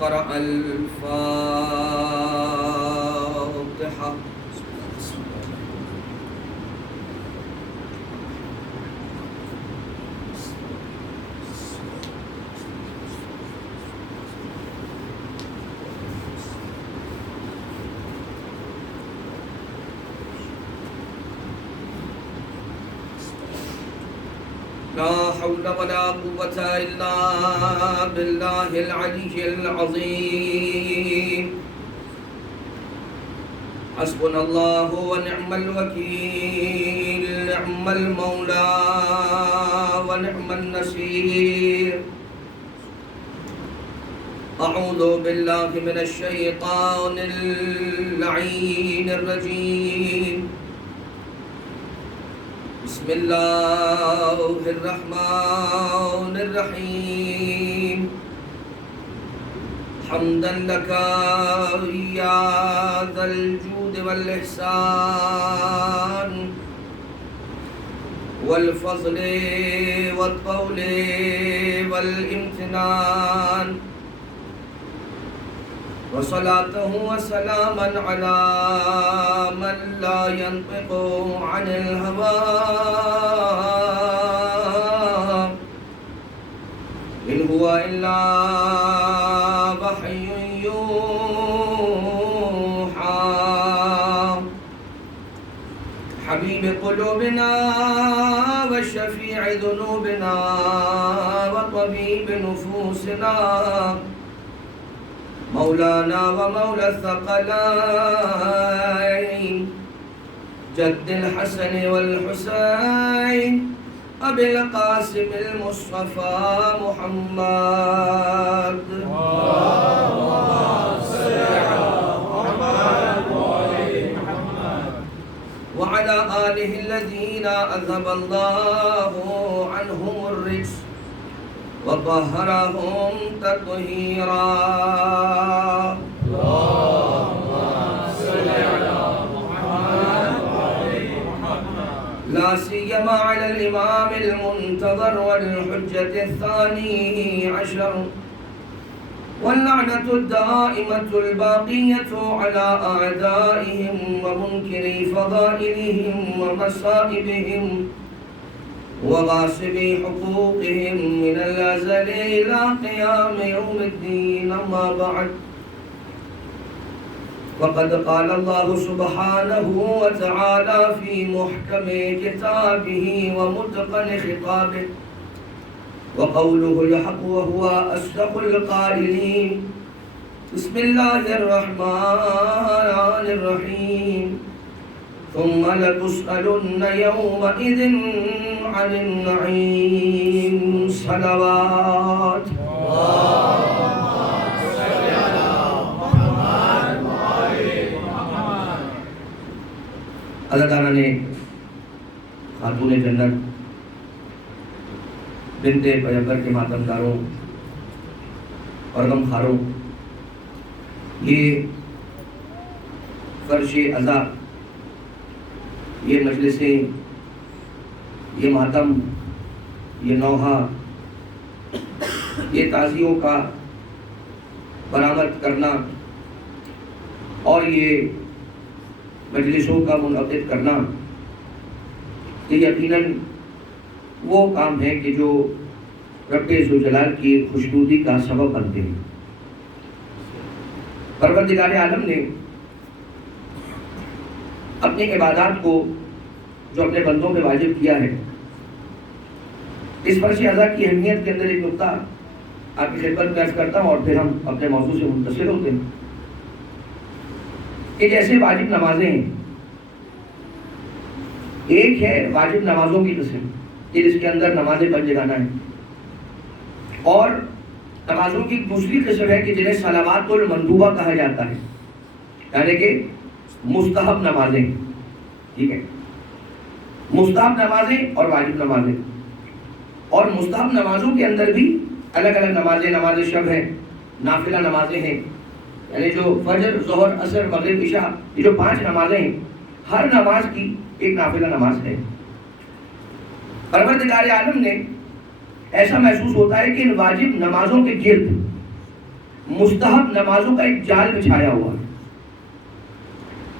قرأ الفاتحة. لا حول ولا قوة إلا بالله العلي العظيم. حسبنا الله ونعم الوكيل، نعم المولى ونعم النصير. أعوذ بالله من الشيطان اللعين الرجيم. بسم الله الرحمن الرحيم. حمدا لك يا ذا الجود والإحسان والفضل والطول والامتنان، وصلاة وسلاما على من لا ينطق عن الهوى إن هو إلا وحي يوحى. حبيب قلوبنا وشفيع ذنوبنا وطبيب نفوسنا، مولانا ومولى الثقلين، جد الحسن والحسين، أبي القاسم المصطفى محمد. وعلى آله الذين أذهب الله عنهم الرجس وطهرهم تطهيرا. لا سيما على الإمام المنتظر والحجة الثاني عشر، واللعنة الدائمة الباقية على أعدائهم ومنكري فضائلهم ومصائبهم وغاصبي حقوقهم من الأزل إلى قيام يوم الدين. أما بعد، وقد قال الله سبحانه وتعالى في محكم كتابه ومتقن خطابه، وقوله الحق وهو أصدق القائلين. بسم الله الرحمن الرحيم. ثم لتسألن يومئذ عن النعيم. صلوات اللہ تعالیٰ نے خاتون جنت بنت پیغمبر کے ماتم داروں اور غمخاروں، یہ فرش عزا، یہ مجلسیں، یہ ماتم، یہ نوحہ، یہ تعزیوں کا برآمد کرنا اور یہ مجلسوں کا منعقد کرنا، یہ یقیناً وہ کام ہے کہ جو رب ذوالجلال کی خوشنودی کا سبب بنتے ہیں۔ پروردگار عالم نے اپنی عبادات کو جو اپنے بندوں پہ واجب کیا ہے، اس فرش عزا کی اہمیت کے اندر ایک نقطہ آپ کی خدمت میں عرض کرتا ہوں اور پھر ہم اپنے موضوع سے منتقل ہوتے ہیں کہ جیسے واجب نمازیں ہیں، ایک ہے واجب نمازوں کی قسم کہ جس کے اندر نماز پنج گانا ہے، اور نمازوں کی دوسری قسم ہے کہ جنہیں صلوات المندوبہ کہا جاتا ہے، یعنی کہ مستحب نمازیں، ٹھیک ہے، مستحب نمازیں اور واجب نمازیں۔ اور مستحب نمازوں کے اندر بھی الگ الگ نمازیں، نماز شب ہے، نافلہ نمازیں ہیں، یعنی جو فجر، ظہر، عصر، مغرب، عشاء، یہ جو 5 نمازیں ہیں، ہر نماز کی ایک نافلہ نماز ہے۔ پروردگار عالم نے ایسا محسوس ہوتا ہے کہ ان واجب نمازوں کے گرد مستحب نمازوں کا ایک جال بچھایا ہوا ہے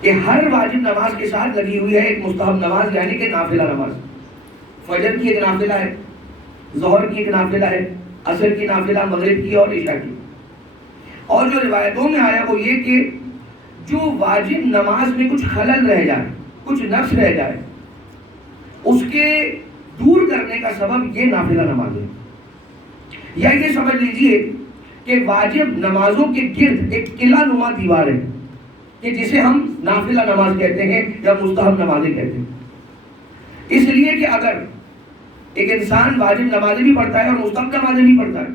کہ ہر واجب نماز کے ساتھ لگی ہوئی ہے ایک مستحب نماز، یعنی کہ نافلہ نماز. فجر کی ایک نافلہ ہے، ظہر کی ایک نافلہ ہے، عصر کی نافلہ، مغرب کی اور عشاء کی. اور جو روایتوں میں آیا وہ یہ کہ جو واجب نماز میں کچھ خلل رہ جائے، کچھ نقص رہ جائے، اس کے دور کرنے کا سبب یہ نافلہ نماز ہے. یا یہ سمجھ لیجئے کہ واجب نمازوں کے گرد ایک قلعہ نما دیوار ہے کہ جسے ہم نافلہ نماز کہتے ہیں یا مستحب نمازیں کہتے ہیں. اس لیے کہ اگر ایک انسان واجب نمازیں بھی پڑھتا ہے اور مستحب نمازیں بھی پڑھتا ہے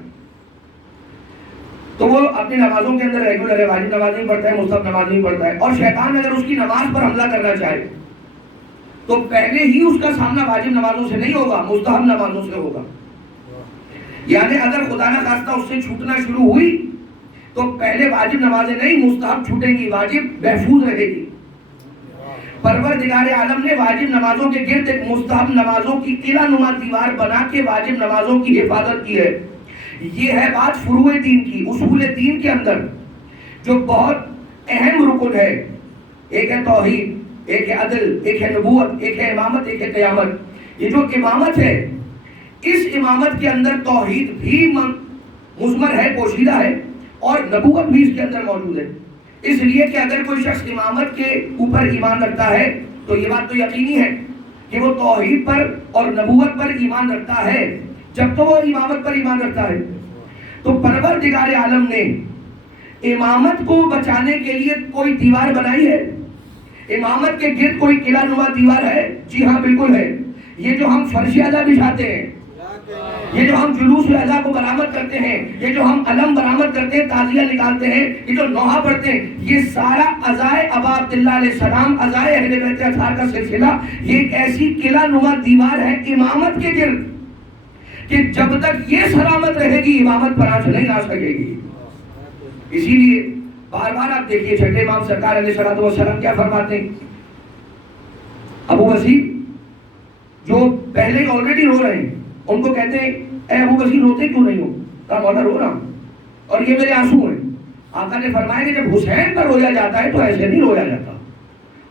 تو وہ اپنی نمازوں کے اندر ریگولر ہے، واجب نماز نہیں پڑھتا ہے، مستحب نماز نہیں پڑھتا ہے، اور شیطان اگر اس کی نماز پر حملہ کرنا چاہے تو پہلے ہی اس کا سامنا واجب نمازوں سے نہیں ہوگا، مستحب نمازوں سے ہوگا. یعنی اگر خدا نہ خواستہ اس سے چھوٹنا شروع ہوئی تو پہلے واجب نمازیں نہیں، مستحب چھوٹیں گی، واجب محفوظ رہے گی. پروردگار عالم نے واجب نمازوں کے گرد ایک مستحب نمازوں کی قلعہ نما دیوار بنا کے واجب نمازوں کی حفاظت کی ہے. یہ ہے بات فروع دین کی، اصول دین کے اندر جو بہت اہم رکن ہے. ایک ہے توحید، ایک ہے عدل، ایک ہے نبوت، ایک ہے امامت، ایک ہے قیامت. یہ جو امامت ہے، اس امامت کے اندر توحید بھی مضمر ہے، پوشیدہ ہے، اور نبوت بھی اس کے اندر موجود ہے. اس لیے کہ اگر کوئی شخص امامت کے اوپر ایمان رکھتا ہے تو یہ بات تو یقینی ہے کہ وہ توحید پر اور نبوت پر ایمان رکھتا ہے. جب تو وہ امامت پر ایمان رکھتا ہے تو پروردگار عالم نے امامت کو بچانے کے لیے کوئی دیوار بنائی ہے، امامت کے گرد کوئی قلعہ نما دیوار ہے. جی ہاں بالکل ہے. یہ جو ہم فرش ادا بچھاتے ہیں، یہ جو ہم جلوس ادا کو برآمد کرتے ہیں، یہ جو ہم علم برآمد کرتے ہیں، تعزیہ نکالتے ہیں، یہ جو نوحہ پڑھتے ہیں، یہ سارا عزائے ابا عبداللہ علیہ السلام، عزائے اہل بیت اطہار کا سلسلہ، یہ ایک ایسی قلعہ نما دیوار ہے امامت کے گرد کہ جب تک یہ سلامت رہے گی امامت پر آنچ نہیں آ سکے گی. اسی لیے بار بار آپ دیکھیے چھٹے امام سرکار علیہ السلام کیا فرماتے ہیں. ابو وسیع جو پہلے ہی آلریڈی رو رہے ہیں، ان کو کہتے ہیں اے ابو وسیع روتے کیوں نہیں ہو؟ کہا مولا رو رہا ہوں اور یہ میرے آنسو ہیں. آقا نے فرمایا کہ جب حسین پر رویا جاتا ہے تو ایسے نہیں رویا جاتا.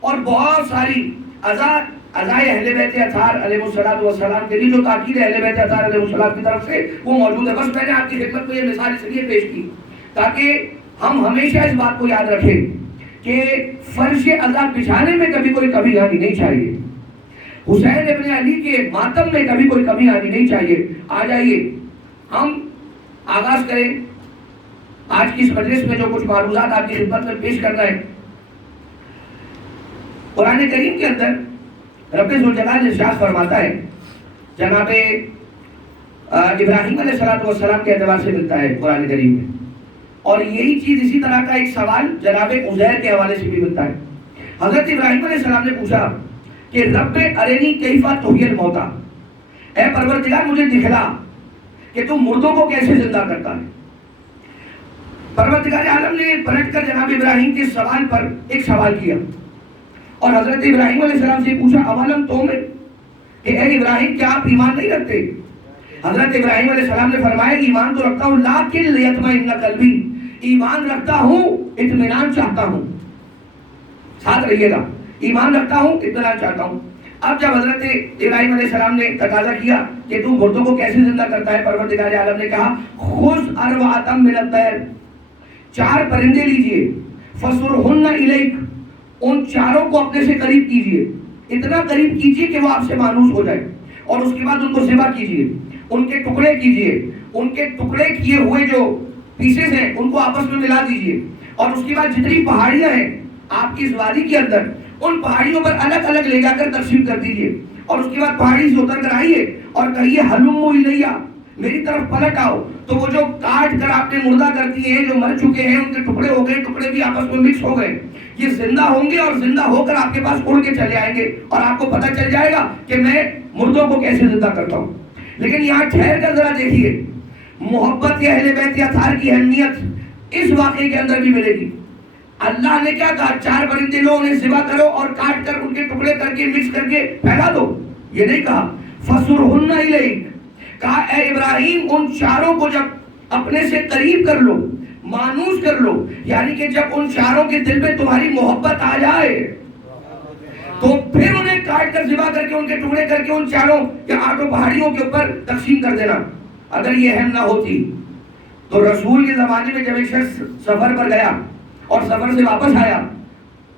اور بہت ساری عزائے اہل بیت اطہار علیہ السلام کے لیے جو تاکید اہل بیت اطہار علیہ السلام کی طرف سے وہ موجود ہے. بس میں نے آپ کی خدمت میں یہ مثال اس لیے پیش کی تاکہ ہم ہمیشہ اس بات کو یاد رکھیں کہ فرش عزا بچھانے میں کبھی کوئی کمی آنی نہیں چاہیے. حسین ابن علی کے ماتم میں کبھی کوئی کمی آنی نہیں چاہیے. آ جائیے ہم آغاز کریں آج کی اس مجلس میں جو کچھ معروضات آپ کی خدمت میں پیش کرنا ہے. قرآن کریم کے اندر رب ذوالجلال ارشاد فرماتا ہے، جناب ابراہیم علیہ السلام کے اعتبار سے ملتا ہے قرآن کریم میں، اور یہی چیز اسی طرح کا ایک سوال جناب عزیر کے حوالے سے بھی ملتا ہے. حضرت ابراہیم علیہ السلام نے پوچھا کہ رب ارنی کیف تحیی الموتى، اے پروردگار مجھے دکھلا کہ تم مردوں کو کیسے زندہ کرتا ہے. پروردگار عالم نے پلٹ کر جناب ابراہیم کے سوال پر ایک سوال کیا اور حضرت ابراہیم علیہ السلام سے پوچھا اولم تؤمن، کہ اے ابراہیم کیا آپ ایمان نہیں رکھتے؟ حضرت ابراہیم علیہ السلام نے فرمایا ایمان تو رکھتا ہوں لیکن لیطمئن قلبی، ایمان رکھتا ہوں اطمینان چاہتا ہوں. ساتھ رہیے گا، ایمان رکھتا ہوں اطمینان چاہتا ہوں. اب جب حضرت ابراہیم علیہ السلام نے تقاضا کیا کہ تو مردوں کو کیسے زندہ کرتا ہے، پروردگار عالم نے کہا خذ اربعۃ من الطیر، 4 پرندے لیجئے، فصرہن الیک، ان چاروں کو اپنے سے قریب کیجئے، اتنا قریب کیجئے کہ وہ آپ سے مانوس ہو جائے، اور اس کے بعد ان کو ذبح کیجئے، ان کے ٹکڑے کیجئے، ان کے ٹکڑے کیے ہوئے جو پیسز ہیں ان کو آپس میں ملا دیجئے، اور اس کے بعد جتنی پہاڑیاں ہیں آپ کی اس وادی کے اندر ان پہاڑیوں پر الگ الگ لے جا کر تقسیم کر دیجئے، اور اس کے بعد پہاڑی سے اتر کر آئیے اور کہیے ہلموا الیہ، میری طرف پلٹ آؤ. تو وہ جو کاٹ کر آپ نے مردہ کر دیے ہیں، جو مر چکے ہیں، ان کے ٹکڑے ہو گئے، ٹکڑے بھی آپس میں مکس ہو گئے، یہ زندہ ہوں گے اور زندہ ہو کر آپ کے پاس اڑ کے چلے آئیں گے اور آپ کو پتہ چل جائے گا کہ میں مردوں کو کیسے زندہ کرتا ہوں. لیکن یہاں ٹھہر کر ذرا دیکھیے محبت اہل بیت اطہار کی اہمیت اس واقعے کے اندر بھی ملے گی. اللہ نے کیا کہا 4 پرندے لو، انہیں ذبح کرو اور کاٹ کر ان کے ٹکڑے کر کے مکس کر کے پھیلا دو. یہ نہیں کہا فصرہن الیک، کہا اے ابراہیم ان چاروں کو جب اپنے سے قریب کر لو، مانوس کر لو، یعنی کہ جب ان چاروں کے دل میں تمہاری محبت آ جائے تو پھر انہیں کاٹ کر ذبح کر کے ان کے ٹکڑے کر کے ان چاروں یا 8 پہاڑیوں کے اوپر تقسیم کر دینا۔ اگر یہ اہم نہ ہوتی تو رسول کے زمانے میں جب ایک شخص سفر پر گیا اور سفر سے واپس آیا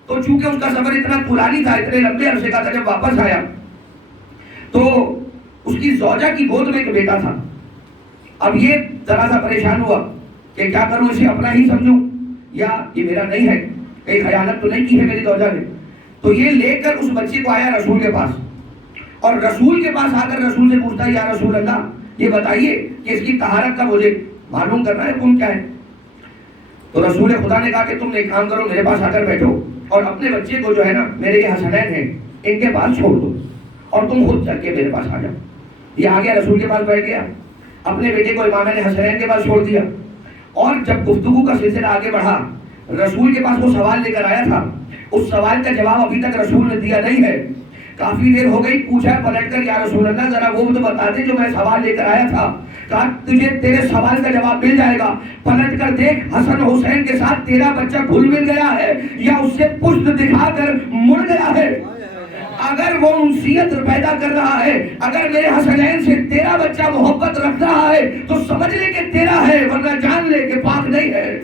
تو چونکہ اس کا سفر اتنا طولانی تھا، اتنے لمبے عرصے کا تھا، جب واپس آیا تو اس کی زوجہ کی گود میں ایک بیٹا تھا۔ اب یہ ذرا سا پریشان ہوا کہ کیا کروں، اسے اپنا ہی سمجھوں یا یہ میرا نہیں ہے، کہیں خیانت تو نہیں کی ہے میری زوجہ نے۔ تو یہ لے کر اس بچے کو آیا رسول کے پاس، اور رسول کے پاس آ کر رسول سے پوچھتا ہے یا رسول اللہ یہ بتائیے کہ اس کی طہارت کا مجھے معلوم کرنا ہے، کون کیا ہے۔ تو رسول خدا نے کہا کہ تم ایک کام کرو، میرے پاس آ کر بیٹھو اور اپنے بچے کو جو ہے نا میرے یہ حسنین ہیں ان کے پاس چھوڑ دو اور تم خود چل کے میرے پاس آ جاؤ۔ یہ آ گیا رسول کے پاس بیٹھ گیا، اپنے بیٹے کو امام حسنین کے پاس چھوڑ دیا، اور جب گفتگو کا سلسلہ آگے بڑھا رسول کے پاس وہ سوال لے کر آیا تھا، اس سوال کا جواب ابھی تک رسول نے دیا نہیں ہے۔ کافی دیر ہو گئی، پوچھا پلٹ کر یا رسول اللہ ذرا وہ تو بتا دے جو میں سوال لے کر آیا تھا۔ کہا تجھے تیرے سوال کا جواب مل جائے گا، پلٹ کر دیکھ حسن حسین کے ساتھ تیرا بچہ گھل مل گیا ہے یا اس سے پشت دکھا کر مڑ گیا ہے۔ اگر وہ انسیت پیدا کر رہا ہے، اگر میرے حسنین سے تیرا بچہ محبت رکھ رہا ہے تو سمجھ لے کہ تیرا ہے، ورنہ جان لے کہ پاک نہیں ہے۔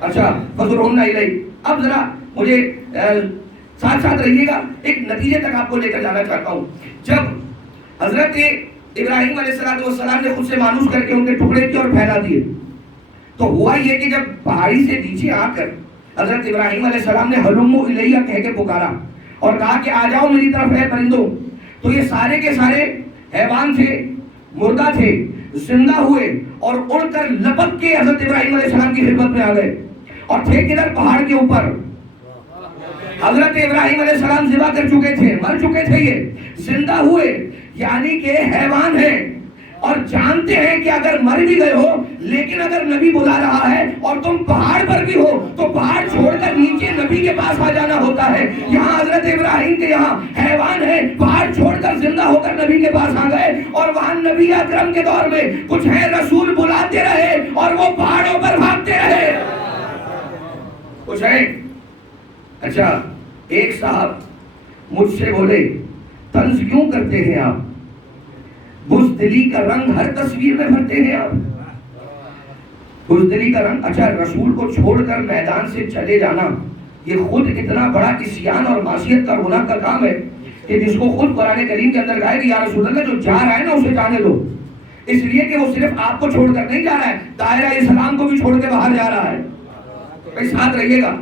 اچھا فضرہن الیہ، اب ذرا مجھے ساتھ ساتھ رہیے گا، ایک نتیجے تک آپ کو لے کر جانا چاہتا ہوں۔ جب حضرت ابراہیم علیہ السلام نے خود سے مانوس کر کے ان کے ٹکڑے کیے اور پھیلا دیے تو ہوا یہ کہ جب پہاڑی سے نیچے آ کر حضرت ابراہیم علیہ السلام نے ہلموا الیہ کہہ کے پکارا اور کہا کہ آ جاؤ میری طرف ہے پرندوں، تو یہ سارے کے سارے حیوان تھے، مردہ تھے، زندہ ہوئے اور اڑ کر لپک کے حضرت ابراہیم علیہ السلام کی خدمت میں آ گئے، اور تھے کدھر؟ پہاڑ کے اوپر۔ حضرت ابراہیم علیہ السلام ذبح کر چکے تھے، مر چکے تھے، یہ زندہ ہوئے، یعنی کہ حیوان ہیں اور جانتے ہیں کہ اگر مر بھی گئے ہو لیکن اگر نبی بلا رہا ہے اور تم پہاڑ پر بھی ہو تو پہاڑ چھوڑ کر نیچے نبی کے پاس آ جانا ہوتا ہے۔ یہاں حضرت ابراہیم کے یہاں حیوان ہے، پہاڑ چھوڑ کر زندہ ہو کر نبی کے پاس آ گئے، اور وہاں نبی اکرم کے دور میں کچھ ہیں رسول بلاتے رہے اور وہ پہاڑوں پر بھاگتے رہے، کچھ ہیں۔ اچھا ایک صاحب مجھ سے بولے طنز کیوں کرتے ہیں آپ، بزدلی کا رنگ ہر تصویر میں بھرتے ہیں آپ، بزدلی کا رنگ۔ اچھا رسول کو چھوڑ کر میدان سے چلے جانا یہ خود اتنا بڑا عصیان اور معصیت کا گناہ کا کام ہے کہ جس کو خود قرآن کریم کے اندر کہا ہے کہ یا رسول اللہ جو جا رہا ہے نا اسے جانے دو، اس لیے کہ وہ صرف آپ کو چھوڑ کر نہیں جا رہا ہے، دائرہ اسلام کو بھی چھوڑ کے باہر جا رہا ہے۔ بھائی ساتھ رہیے گا،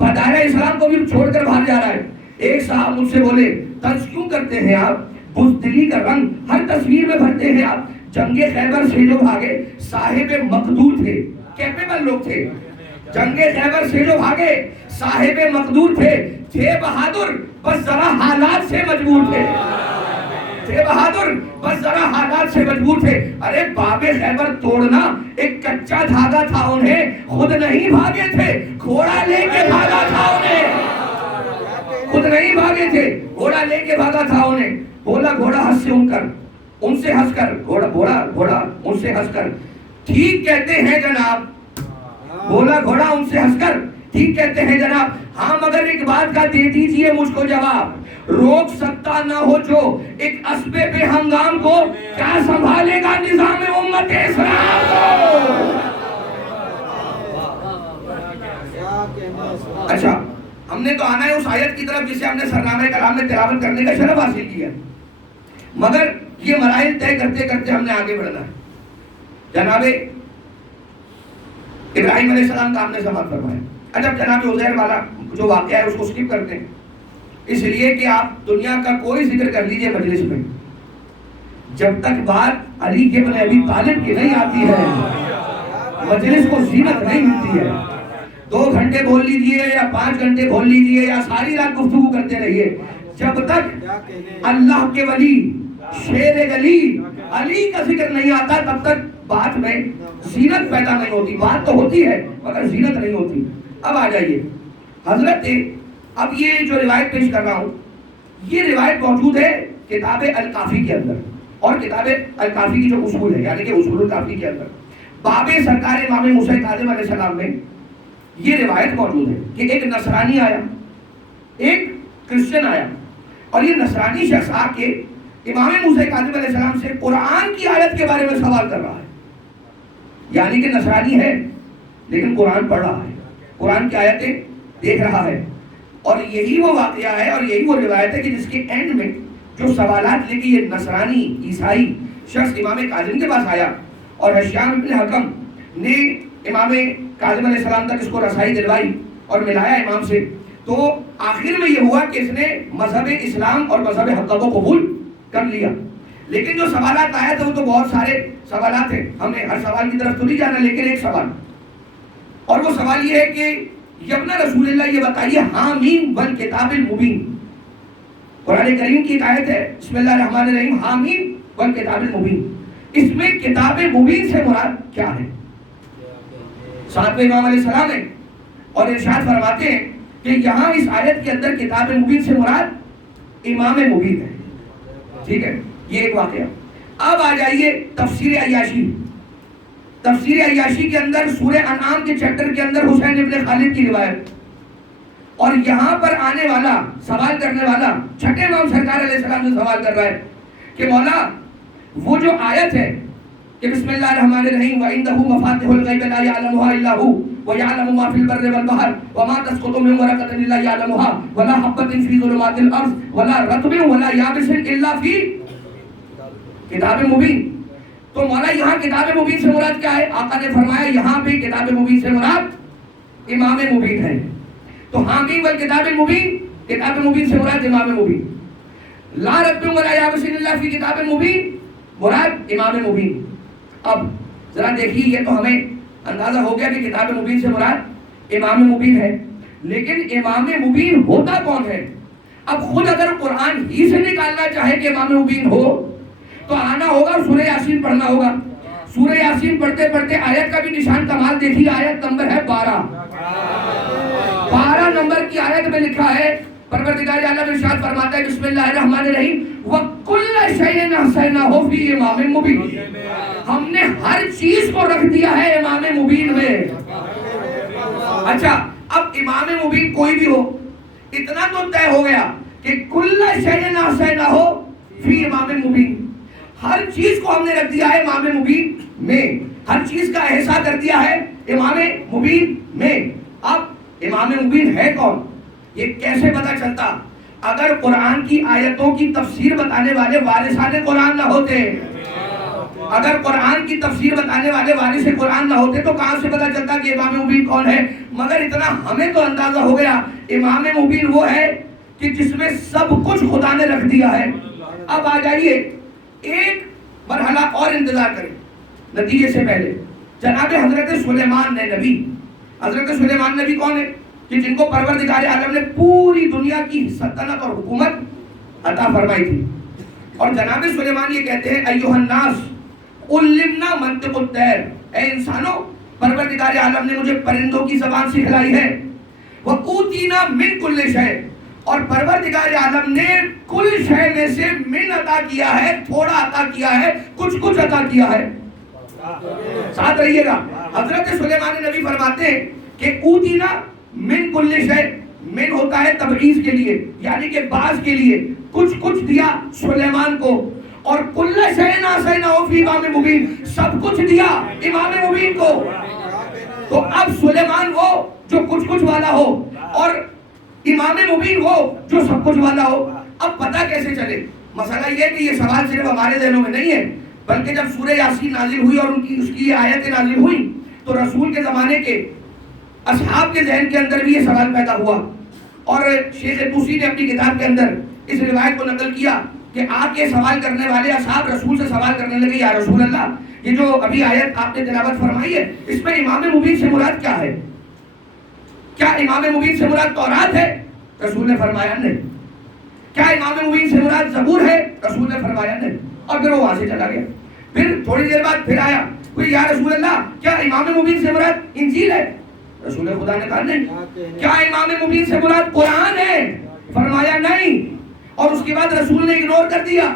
دائرہ اسلام کو بھی چھوڑ کر باہر جا رہا ہے۔ ایک صاحب مجھ سے بولے طنز کیوں کرتے ہیں آپ، بزدلی کا رنگ ہر تصویر میں بھرتے ہیں آپ۔ جنگ خیبر سے جو بھاگے صاحب مقدور تھے، کیپیبل لوگ تھے، جنگ خیبر سے جو بھاگے صاحب مقدور تھے بہادر، بس ذرا حالات سے مجبور تھے بہادر، بس ذرا حالات سے مجبور تھے۔ ارے باب خیبر توڑنا ایک کچا دھاگا تھا انہیں، خود نہیں بھاگے تھے، گھوڑا لے کے بھاگا تھا انہیں، خود نہیں بھاگے تھے، گھوڑا لے کے بھاگا تھا انہیں۔ بولا گھوڑا ہنس سے ان سے ہنس کر، گھوڑا ان سے ہنس کر ٹھیک کہتے ہیں جناب، بولا گھوڑا ان سے ہنس کر ٹھیک کہتے ہیں جناب، ہاں مگر ایک بات کا دے دیجئے مجھ کو جواب، روک سکتا نہ ہو جو ایک اسب بے ہنگام کو، کیا سنبھالے گا نظام امت اسلام کو۔ اچھا ہم نے تو آنا ہے اس آیت کی طرف جسے ہم نے سرنامہ کلام میں تلاوت کرنے کا شرف حاصل کیا، مگر یہ مراحل طے کرتے کرتے ہم نے آگے بڑھنا ہے۔ جناب ابراہیم علیہ السلام کا ہم نے سماعت فرمایا۔ اچھا جناب عزیر والا جو واقعہ ہے اس کو سکپ کرتے ہیں، اس لیے کہ آپ دنیا کا کوئی ذکر کر لیجئے مجلس میں، جب تک بات علی ابن ابی طالب کی نہیں آتی ہے مجلس کو زینت نہیں ملتی ہے۔ 2 گھنٹے بول لیجئے یا 5 گھنٹے بول لیجئے یا ساری رات گفتگو کرتے رہیے، جب تک اللہ کے ولی شیر گلی علی کا ذکر نہیں آتا تب تک بات میں زینت پیدا نہیں ہوتی۔ بات تو ہوتی ہے مگر زینت نہیں ہوتی۔ اب آ جائیے حضرت، اب یہ جو روایت پیش کر رہا ہوں یہ روایت موجود ہے کتاب الکافی کے اندر، اور کتاب الکافی کی جو اصول ہے یعنی کہ اصول الکافی کے اندر باب سرکار امام موسیٰ کاظم علیہ السلام میں یہ روایت موجود ہے کہ ایک نصرانی آیا، ایک کرسچن آیا، اور یہ نصرانی شخص آ کے امام موسیٰ کاظم علیہ السلام سے قرآن کی آیت کے بارے میں سوال کر رہا ہے. یعنی کہ نصرانی ہے لیکن قرآن پڑھ رہا ہے، قرآن کی آیتیں دیکھ رہا ہے. اور یہی وہ واقعہ ہے اور یہی وہ روایت ہے کہ جس کے اینڈ میں جو سوالات لے کے یہ نصرانی عیسائی شخص امام کاظم کے پاس آیا اور ہشام ابن حکم نے امام کاظم علیہ السلام تک اس کو رسائی دلوائی اور ملایا امام سے، تو آخر میں یہ ہوا کہ اس نے مذہب اسلام اور مذہب حق کو قبول کر لیا. لیکن جو سوالات آیا تھے وہ تو بہت سارے سوالات ہیں، ہم نے ہر سوال کی طرف تو نہیں جانا، لیکن ایک سوال، اور وہ سوال یہ ہے کہ ابن رسول اللہ یہ بتائیے حامیم والکتاب المبین، قرآن کریم کی ایک آیت ہے بسم اللہ الرحمن الرحیم حامیم والکتاب المبین، اس میں کتاب مبین سے مراد کیا ہے؟ ساتویں امام علیہ السلام ہے اور ارشاد فرماتے ہیں کہ یہاں اس آیت کے اندر کتاب مبین سے مراد امام مبین ہے. ٹھیک ہے، یہ ایک واقعہ. اب آ جائیے تفسیر عیاشی. تفسیر عیاشی کے اندر سورہ انعام کے چیپٹر کے اندر حسین ابن خالد کی روایت، اور یہاں پر آنے والا سوال کرنے والا چھٹے امام سرکار علیہ السلام سے سوال کر رہا ہے کہ مولا وہ جو آیت ہے کہ بسم اللہ الرحمن الرحیم وَعِندَهُ مَفَاتِحُ الْغَيْبِ لَا يَعْلَمُهَا إِلَّا هُوَ وَيَعْلَمُ مَا فِي الْبَرِّ وَالْبَحْرِ وَمَا تَسْقُطُ مِنْ وَرَقَةٍ إِلَّا يَعْلَمُهَا وَلَا حَبَّةٍ فِي ظُلُمَاتِ الْأَرْضِ وَلَا رَطْبٍ وَلَا يَابِسٍ إِلَّا فِي کتاب مبین. تو مولا یہاں کتاب مبین سے مراد کیا ہے؟ آقا نے فرمایا یہاں پہ کتاب مبین سے مراد امام مبین ہے. تو حامیم والکتاب المبین، کتاب مبین سے مراد امام مبین. لا رطب ولا یابس الا فی کتاب مبین، مراد امام مبین. اب ذرا دیکھیے، یہ تو ہمیں اندازہ ہو گیا کہ کتاب مبین سے مراد امام مبین ہے، لیکن امام مبین ہوتا کون ہے؟ اب خود اگر قرآن ہی سے نکالنا چاہے کہ امام مبین ہو تو آنا ہوگا سورہ یاسین پڑھنا ہوگا. سورہ یاسین پڑھتے پڑھتے آیت کا بھی نشان کمال دیکھیے، آیت نمبر ہے 12. 12 نمبر کی آیت میں لکھا ہے پروردگار عالم ارشاد فرماتا ہے بسم اللہ الرحمن الرحیم وَكُلَّ شَيْءٍ أَحْصَيْنَاهُ فِي إِمَامٍ مُبِينٍ. ہم نے ہر چیز کو رکھ دیا ہے امام مبین میں. اچھا، اب امام مبین کوئی بھی ہو، اتنا تو طے ہو گیا کہ كُلَّ شَيْءٍ أَحْصَيْنَاهُ فِي إِمَامٍ مُبِينٍ. ہر چیز کو ہم نے رکھ دیا ہے امام مبین میں، ہر چیز کا احاطہ کر دیا ہے امام مبین میں. اب امام مبین ہے کون؟ یہ کیسے پتا چلتا؟ اگر قرآن کی آیتوں کی تفسیر بتانے والے وارثان قرآن نہ ہوتے، اگر قرآن کی تفسیر بتانے والے وارث قرآن نہ ہوتے تو کہاں سے پتا چلتا کہ امام مبین کون ہے؟ مگر اتنا ہمیں تو اندازہ ہو گیا، امام مبین وہ ہے کہ جس میں سب کچھ خدا نے رکھ دیا ہے. اب آ جائیے ایک مرحلہ اور انتظار کریں نتیجے سے پہلے. جناب حضرت سلیمان نے نبی، حضرت سلیمان نبی کون ہے؟ کہ جن کو پروردگار عالم نے پوری دنیا کی سلطنت اور حکومت عطا فرمائی تھی. اور جناب سلیمان یہ کہتے ہیں ایھا الناس علمنا منطق الطیر، اے انسانوں پروردگار عالم نے مجھے پرندوں کی زبان سکھلائی ہے. وَأُوتِینَا مِن کُلِّ شَیْءٍ، اور پروردگار عالم نے کل شے میں سے من عطا کیا ہے، تھوڑا عطا کیا ہے، کچھ کچھ عطا کیا ہے. ساتھ رہیے گا. حضرت سلیمان نبی فرماتے ہیں کہ اوتینا من کل شے، من ہوتا ہے تبعیض کے لیے، یعنی کہ بعض کے لیے کچھ کچھ دیا سلیمان کو، اور کل شے ناسیناہ فی امام مبین، سب کچھ دیا امام مبین کو. تو اب سلیمان وہ جو کچھ کچھ والا ہو اور امام مبین وہ جو سب کچھ والا ہو. اب پتہ کیسے چلے؟ مسئلہ یہ کہ یہ سوال صرف ہمارے ذہنوں میں نہیں ہے، بلکہ جب سورہ یاسین نازل ہوئی اور اس کی آیتیں نازل ہوئی تو رسول کے زمانے کے اصحاب کے ذہن کے اندر بھی یہ سوال پیدا ہوا. اور شیخ طوسی نے اپنی کتاب کے اندر اس روایت کو نقل کیا کہ آ کے سوال کرنے والے اصحاب رسول سے سوال کرنے لگے یا رسول اللہ، یہ جو ابھی آیت آپ نے تلاوت فرمائی ہے اس میں امام مبین سے مراد کیا ہے؟ کیا امام مبین سے مراد تورات ہے؟ رسول نے فرمایا نہیں. کیا امام مبین سے مراد زبور ہے؟ رسول نے فرمایا نہیں. اور پھر وہ وہاں سے چلا گیا. پھر تھوڑی دیر بعد پھر آیا کوئی یا رسول اللہ کیا امام مبین سے مراد انجیل ہے؟ رسول خدا نے کہا نہیں. کیا امام مبین سے مراد قرآن ہے؟ فرمایا نہیں. اور اس کے بعد رسول نے اگنور کر دیا،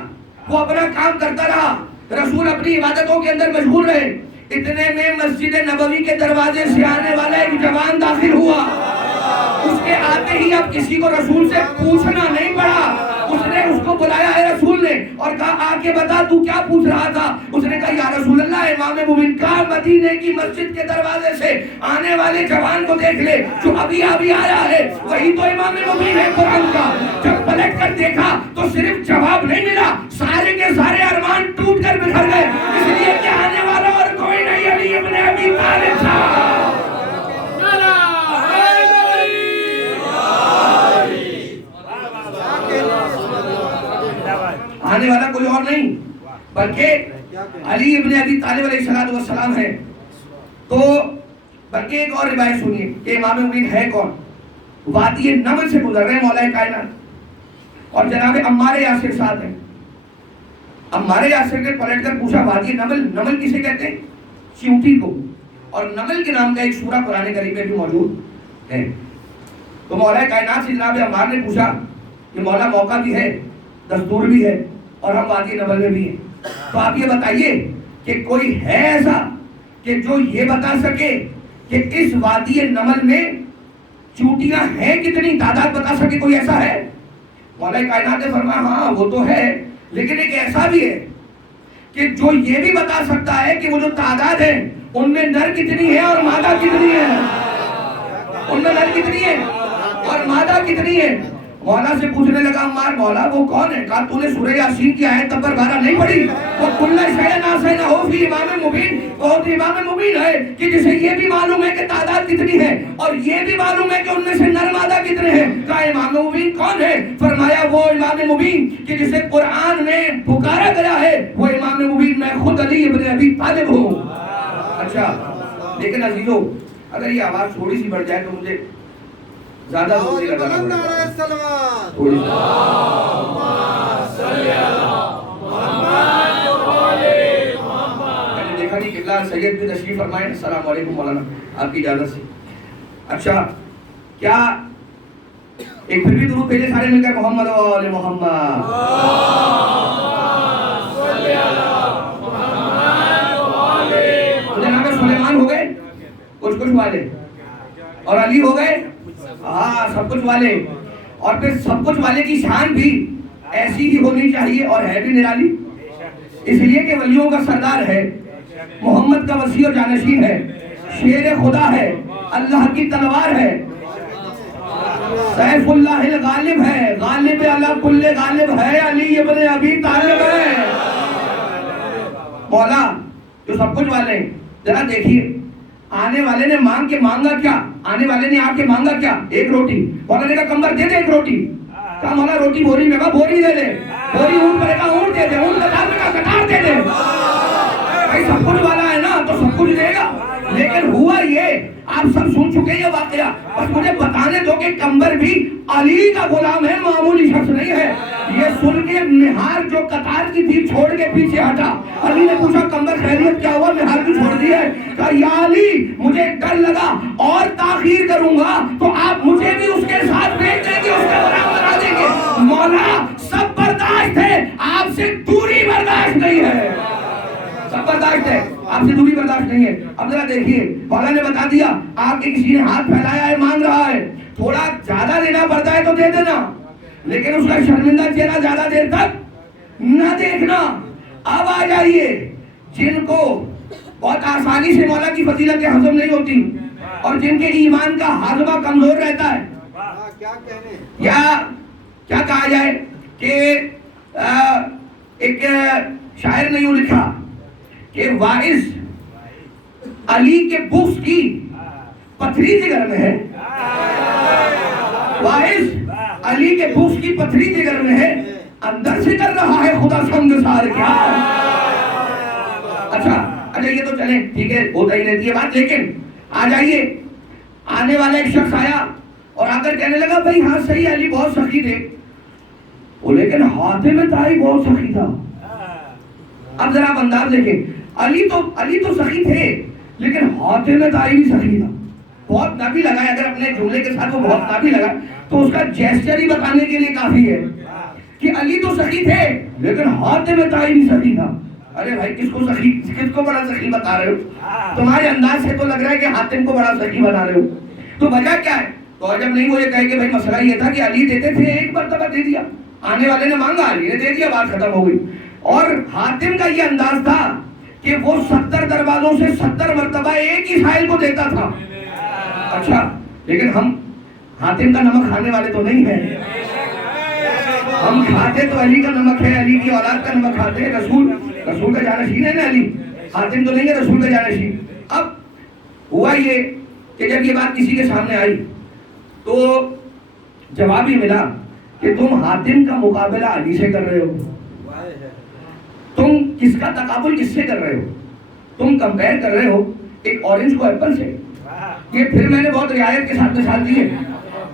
وہ اپنا کام کرتا رہا، رسول اپنی عبادتوں کے اندر مشغول رہے. اتنے میں مسجد نبوی کے دروازے سے آنے والا ایک جوان داخل ہوا. اس کے آتے ہی اب کسی کو رسول سے پوچھنا نہیں پڑا. اس نے اس کو بلایا ہے رسول نے اور کہا آ کے بتا تو کیا پوچھ رہا تھا. اس نے کہا یا رسول اللہ امام مومن کا مدینے کی مسجد کے دروازے سے آنے والے جوان کو دیکھ لے جو ابھی آیا ہے, وہی تو امام مومن ہے قرآن کا. جب پلٹ کر دیکھا تو صرف جواب نہیں ملا, سارے کے سارے ارمان ٹوٹ کر بکھر گئے, اس لیے کہ آنے والا اور کوئی نہیں علی ابن ابی طالب تھا. آنے والا کوئی اور نہیں بلکہ علی ابن ابی طالب علیہ السلام ہے. تو بلکہ ایک اور روایت سنیے کہ امام مومن ہے کون. وادی نمل سے گزر رہے ہیں مولا کائنات اور جناب عمار یاسر ساتھ ہیں. عمار یاسر نے پلٹ کر پوچھا وادی نمل, نمل کسے کہتے ہیں؟ چیونٹی کو. اور نمل کے نام کا ایک سورہ قرآن کریم میں بھی موجود ہے. تو مولا کائنات سے جناب عمار نے پوچھا کہ مولا موقع بھی ہے, دستور بھی ہے اور ہم وادی نمل میں بھی ہیں, تو آپ یہ بتائیے کہ کوئی ہے ایسا کہ جو یہ بتا سکے کہ اس وادی نمل میں چونٹیاں ہیں کتنی, تعداد بتا سکے, کوئی ایسا ہے؟ مولا کائنات نے فرمایا ہاں وہ تو ہے, لیکن ایک ایسا بھی ہے کہ جو یہ بھی بتا سکتا ہے کہ وہ جو تعداد ہے ان میں نر کتنی ہے اور مادہ کتنی ہے, ان میں نر کتنی ہے اور مادہ کتنی ہے. مولا سے پوچھنے لگا عمار مولا وہ کون ہے؟ کہا تو نے سورہ یاسین کی آیت نمبر 12 نہیں پڑھی؟ وہ کل شیء ناصح ہو فی امام مبین, بہت امام مبین ہے کہ جسے یہ بھی معلوم ہے کہ تعداد کتنی ہے اور یہ بھی معلوم ہے کہ ان میں سے نر مادہ کتنے ہیں. کہا امام مبین کون ہے؟ فرمایا وہ امام مبین کہ جسے قرآن میں پکارا گیا ہے وہ امام مبین میں خود علی ابن ابی طالب ہوں. اچھا لیکن عزیزو اگر یہ آواز تھوڑی سی بڑھ جائے تو مجھے زیادہ ہوتی لگانا تھوڑی سی. میں نے دیکھا نہیں قبلہ سید بھی تشریف فرمائے. السلام علیکم مولانا, آپ کی اجازت سے. اچھا کیا ایک پھر بھی درود بھیجے سارے مل کر محمد و آل محمد. جناب سلیمان ہو گئے کچھ والے اور علی ہو گئے ہاں سب کچھ والے, اور پھر سب کچھ والے کی شان بھی ایسی ہی ہونی چاہیے اور ہے بھی نرالی, اس لیے کہ ولیوں کا سردار ہے, محمد کا وسیع و جانشین ہے, شیر خدا ہے, اللہ کی تلوار ہے, سیف اللہ الغالب ہے, غالب علی کل غالب ہے, علی ابن ابی طالب ہے. مولا جو سب کچھ والے ہیں, ذرا دیکھیے آنے والے نے مانگ کے مانگا کیا, آنے والے نے آ کے مانگا کیا؟ ایک روٹی. مولا نے کہا کمبر دے دے ایک روٹی. کہا مولا روٹی بوری میں, کہا بوری دے دے. بوری اونٹ پر, کہا اونٹ دے دے. اونٹ کتار میں, کہا کتار دے دے. بھائی سب کچھ والا ہے نا تو سب کچھ دے گا. لیکن ہوا یہ, آپ سب سن چکے یہ واقعہ, بس مجھے بتانے دو کہ کمبر بھی علی کا غلام ہے, معمولی شخص نہیں ہے. یہ سن کے نہار جو قطار کی تھی چھوڑ کے پیچھے ہٹا. علی نے پوچھا کمبر خیریت کیا ہوا, نہار کی چھوڑ دی ہے؟ کہا یا علی مجھے ڈر لگا اور تاخیر کروں گا تو آپ مجھے بھی اس کے ساتھ بھیج دیں گے, اس کا غلام بنا دیں گے. مولا سب برداشت ہے, آپ سے دوری برداشت نہیں ہے. سب برداشت ہے, آپ سے دوری برداشت نہیں ہے. اب ذرا دیکھیے مولا نے بتا دیا, آپ کے کسی نے ہاتھ پھیلایا ہے, مانگ رہا ہے, تھوڑا زیادہ دینا پڑتا ہے تو دے دینا, لیکن اس کا شرمندہ چہرہ زیادہ دیر تک نہ دیکھنا. اب آ جائیے جن کو بہت آسانی سے مولا کی فضیلتیں ہضم نہیں ہوتی اور جن کے ایمان کا ہاضمہ کمزور رہتا ہے, یا کیا کہا جائے کہ ایک شاعر نے یوں لکھا کہ واعظ علی کے بغض کی پتھری جگر میں ہے, واعظ علی کے بغض کی پتھری جگر میں ہے, اندر سے کر رہا ہے خدا سنگسار کیا. اچھا یہ تو چلیں ٹھیک ہے, ہوتا ہی رہتی ہے بات. لیکن آ جائیے, آنے والا ایک شخص آیا اور آ کر کہنے لگا بھائی ہاں صحیح علی بہت سخی تھے, وہ لیکن حاتم طائی بہت سخی تھا. اب ذرا آپ انداز دیکھیں, علی تو سخی تھے لیکن حاتم طائی بھی سخی تھا. بہت نہ بھی لگا, اگر اپنے جملے کے ساتھ وہ بہت نہ بھی لگا تو اس کا جیسچر ہی بتانے کے لیے کافی ہے کہ علی تو سخی تھے لیکن حاتم طائی بھی سخی تھا. ارے بھائی کس کو بڑا سخی بتا رہے ہو؟ تمہارے انداز سے تو لگ رہا ہے کہ حاتم کو بڑا سخی بنا رہے ہو، تو وجہ کیا ہے؟ تو جب نہیں وہ یہ کہے کہ بھائی مسئلہ یہ تھا کہ علی دیتے تھے، ایک مرتبہ دے دیا، آنے والے نے مانگا، علی نے دے دیا، بات ختم ہو گئی۔ اور حاتم کا یہ انداز تھا کہ وہ 70 دروازوں سے 70 مرتبہ ایک ہی سائل کو دیتا تھا۔ اچھا لیکن ہم حاتم کا نمک کھانے والے تو نہیں ہیں، ہم کھاتے تو علی کا نمک ہے، علی کی اولاد کا نمک کھاتے ہیں، رسول کا جانشین ہے نا علی، حاتم تو نہیں ہے رسول کا جانشین۔ اب ہوا یہ کہ جب یہ بات کسی کے سامنے آئی تو جواب ہی ملا کہ تم حاتم کا مقابلہ علی سے کر رہے ہو، تم کس کا تقابل کس سے کر رہے ہو؟ تم کمپیر کر رہے ہو ایک اورنج کو ایپل سے۔ یہ پھر میں نے بہت رعایت کے ساتھ مثال دی ہے۔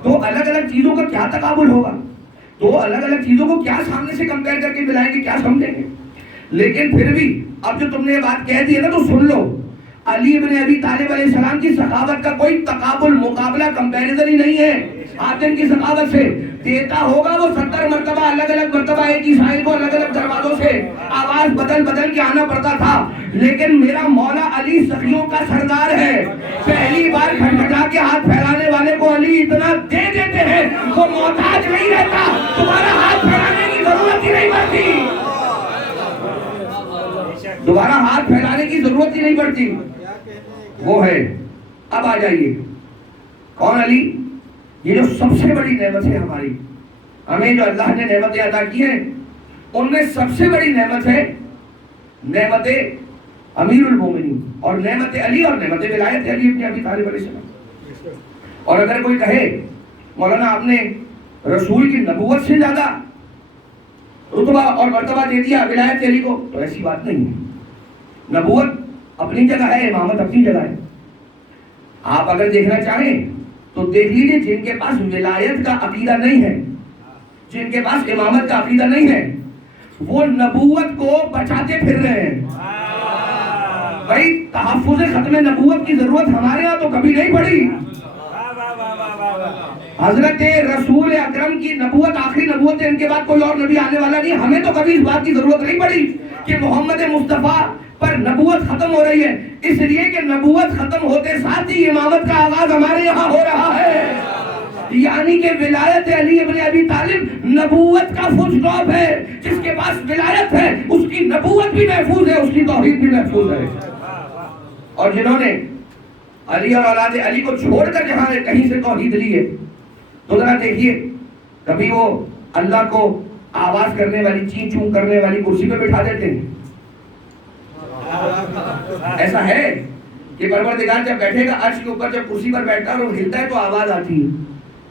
تو الگ الگ چیزوں کا کیا تقابل ہوگا، تو الگ الگ چیزوں کو کیا سامنے سے کمپیر کر کے ملائیں گے، کیا سمجھیں گے؟ لیکن پھر بھی اب جو تم نے یہ بات کہہ دی ہے نا تو سن لو، علی ابن ابی طالب علیہ السلام کی سخاوت کا کوئی تقابل، مقابلہ، کمپیریزن ہی نہیں ہے حاتم کی سخاوت سے۔ دیتا ہوگا وہ 70 مرتبہ، الگ الگ مرتبہ ایک ہی سائل کو الگ الگ دروازوں سے آواز بدل بدل کے آنا پڑتا تھا، لیکن میرا مولا علی سخیوں کا سردار ہے۔ پہلی بار کھٹکھٹا کے ہاتھ پھیلانے والے کو علی اتنا دے دیتے ہیں وہ محتاج نہیں رہتا، تمہارا ہاتھ پھیلانے کی ضرورت ہی نہیں پڑتی، دوبارہ ہاتھ پھیلانے کی ضرورت ہی نہیں پڑتی، وہ ہے۔ اب آ جائیے، کون علی؟ یہ جو سب سے بڑی نعمت ہے ہماری، ہمیں جو اللہ نے نعمتیں عطا کی ہیں ان میں سب سے بڑی نعمت ہے نعمت امیر المومنین، اور نعمت علی، اور نعمت ولایت علی ابن ابی طالب علیہ السلام۔ اور اگر کوئی کہے مولانا آپ نے رسول کی نبوت سے زیادہ رتبہ اور مرتبہ دے دیا ولایت علی کو، تو ایسی بات نہیں ہے۔ نبوت اپنی جگہ ہے، امامت اپنی جگہ ہے۔ آپ اگر دیکھنا چاہیں تو دیکھ لیجیے، جن کے پاس ولایت کا عقیدہ نہیں ہے، جن کے پاس امامت کا عقیدہ نہیں ہے، وہ نبوت کو بچاتے پھر رہے ہیں۔ بھائی تحفظ ختم نبوت کی ضرورت ہمارے ہاں تو کبھی نہیں پڑی۔ حضرت رسول اکرم کی نبوت آخری نبوت ہے، ان کے بعد کوئی اور نبی آنے والا نہیں، ہمیں تو کبھی اس بات کی ضرورت نہیں پڑی کہ محمد مصطفیٰ پر نبوت ختم ہو رہی ہے، اس لیے کہ نبوت ختم ہوتے ساتھ ہی امامت کا آغاز ہمارے یہاں ہو رہا ہے۔ یعنی کہ ولایت علی ابن ابی طالب نبوت کا فل اسٹاپ ہے، جس کے پاس ولایت ہے اس کی نبوت بھی محفوظ ہے، اس کی توحید بھی محفوظ ہے۔ اور جنہوں نے علی اور اولاد علی کو چھوڑ کر جہاں کہیں سے توحید لی ہے، تو ذرا دیکھیے، کبھی وہ اللہ کو آواز کرنے والی، چین چون کرنے والی کرسی پہ بٹھا دیتے ہیں؟ ایسا ہے کہ پروردگار جب بیٹھے گا عرش کے اوپر، جب کرسی پر بیٹھتا ہے اور وہ ہلتا ہے تو آواز آتی ہے،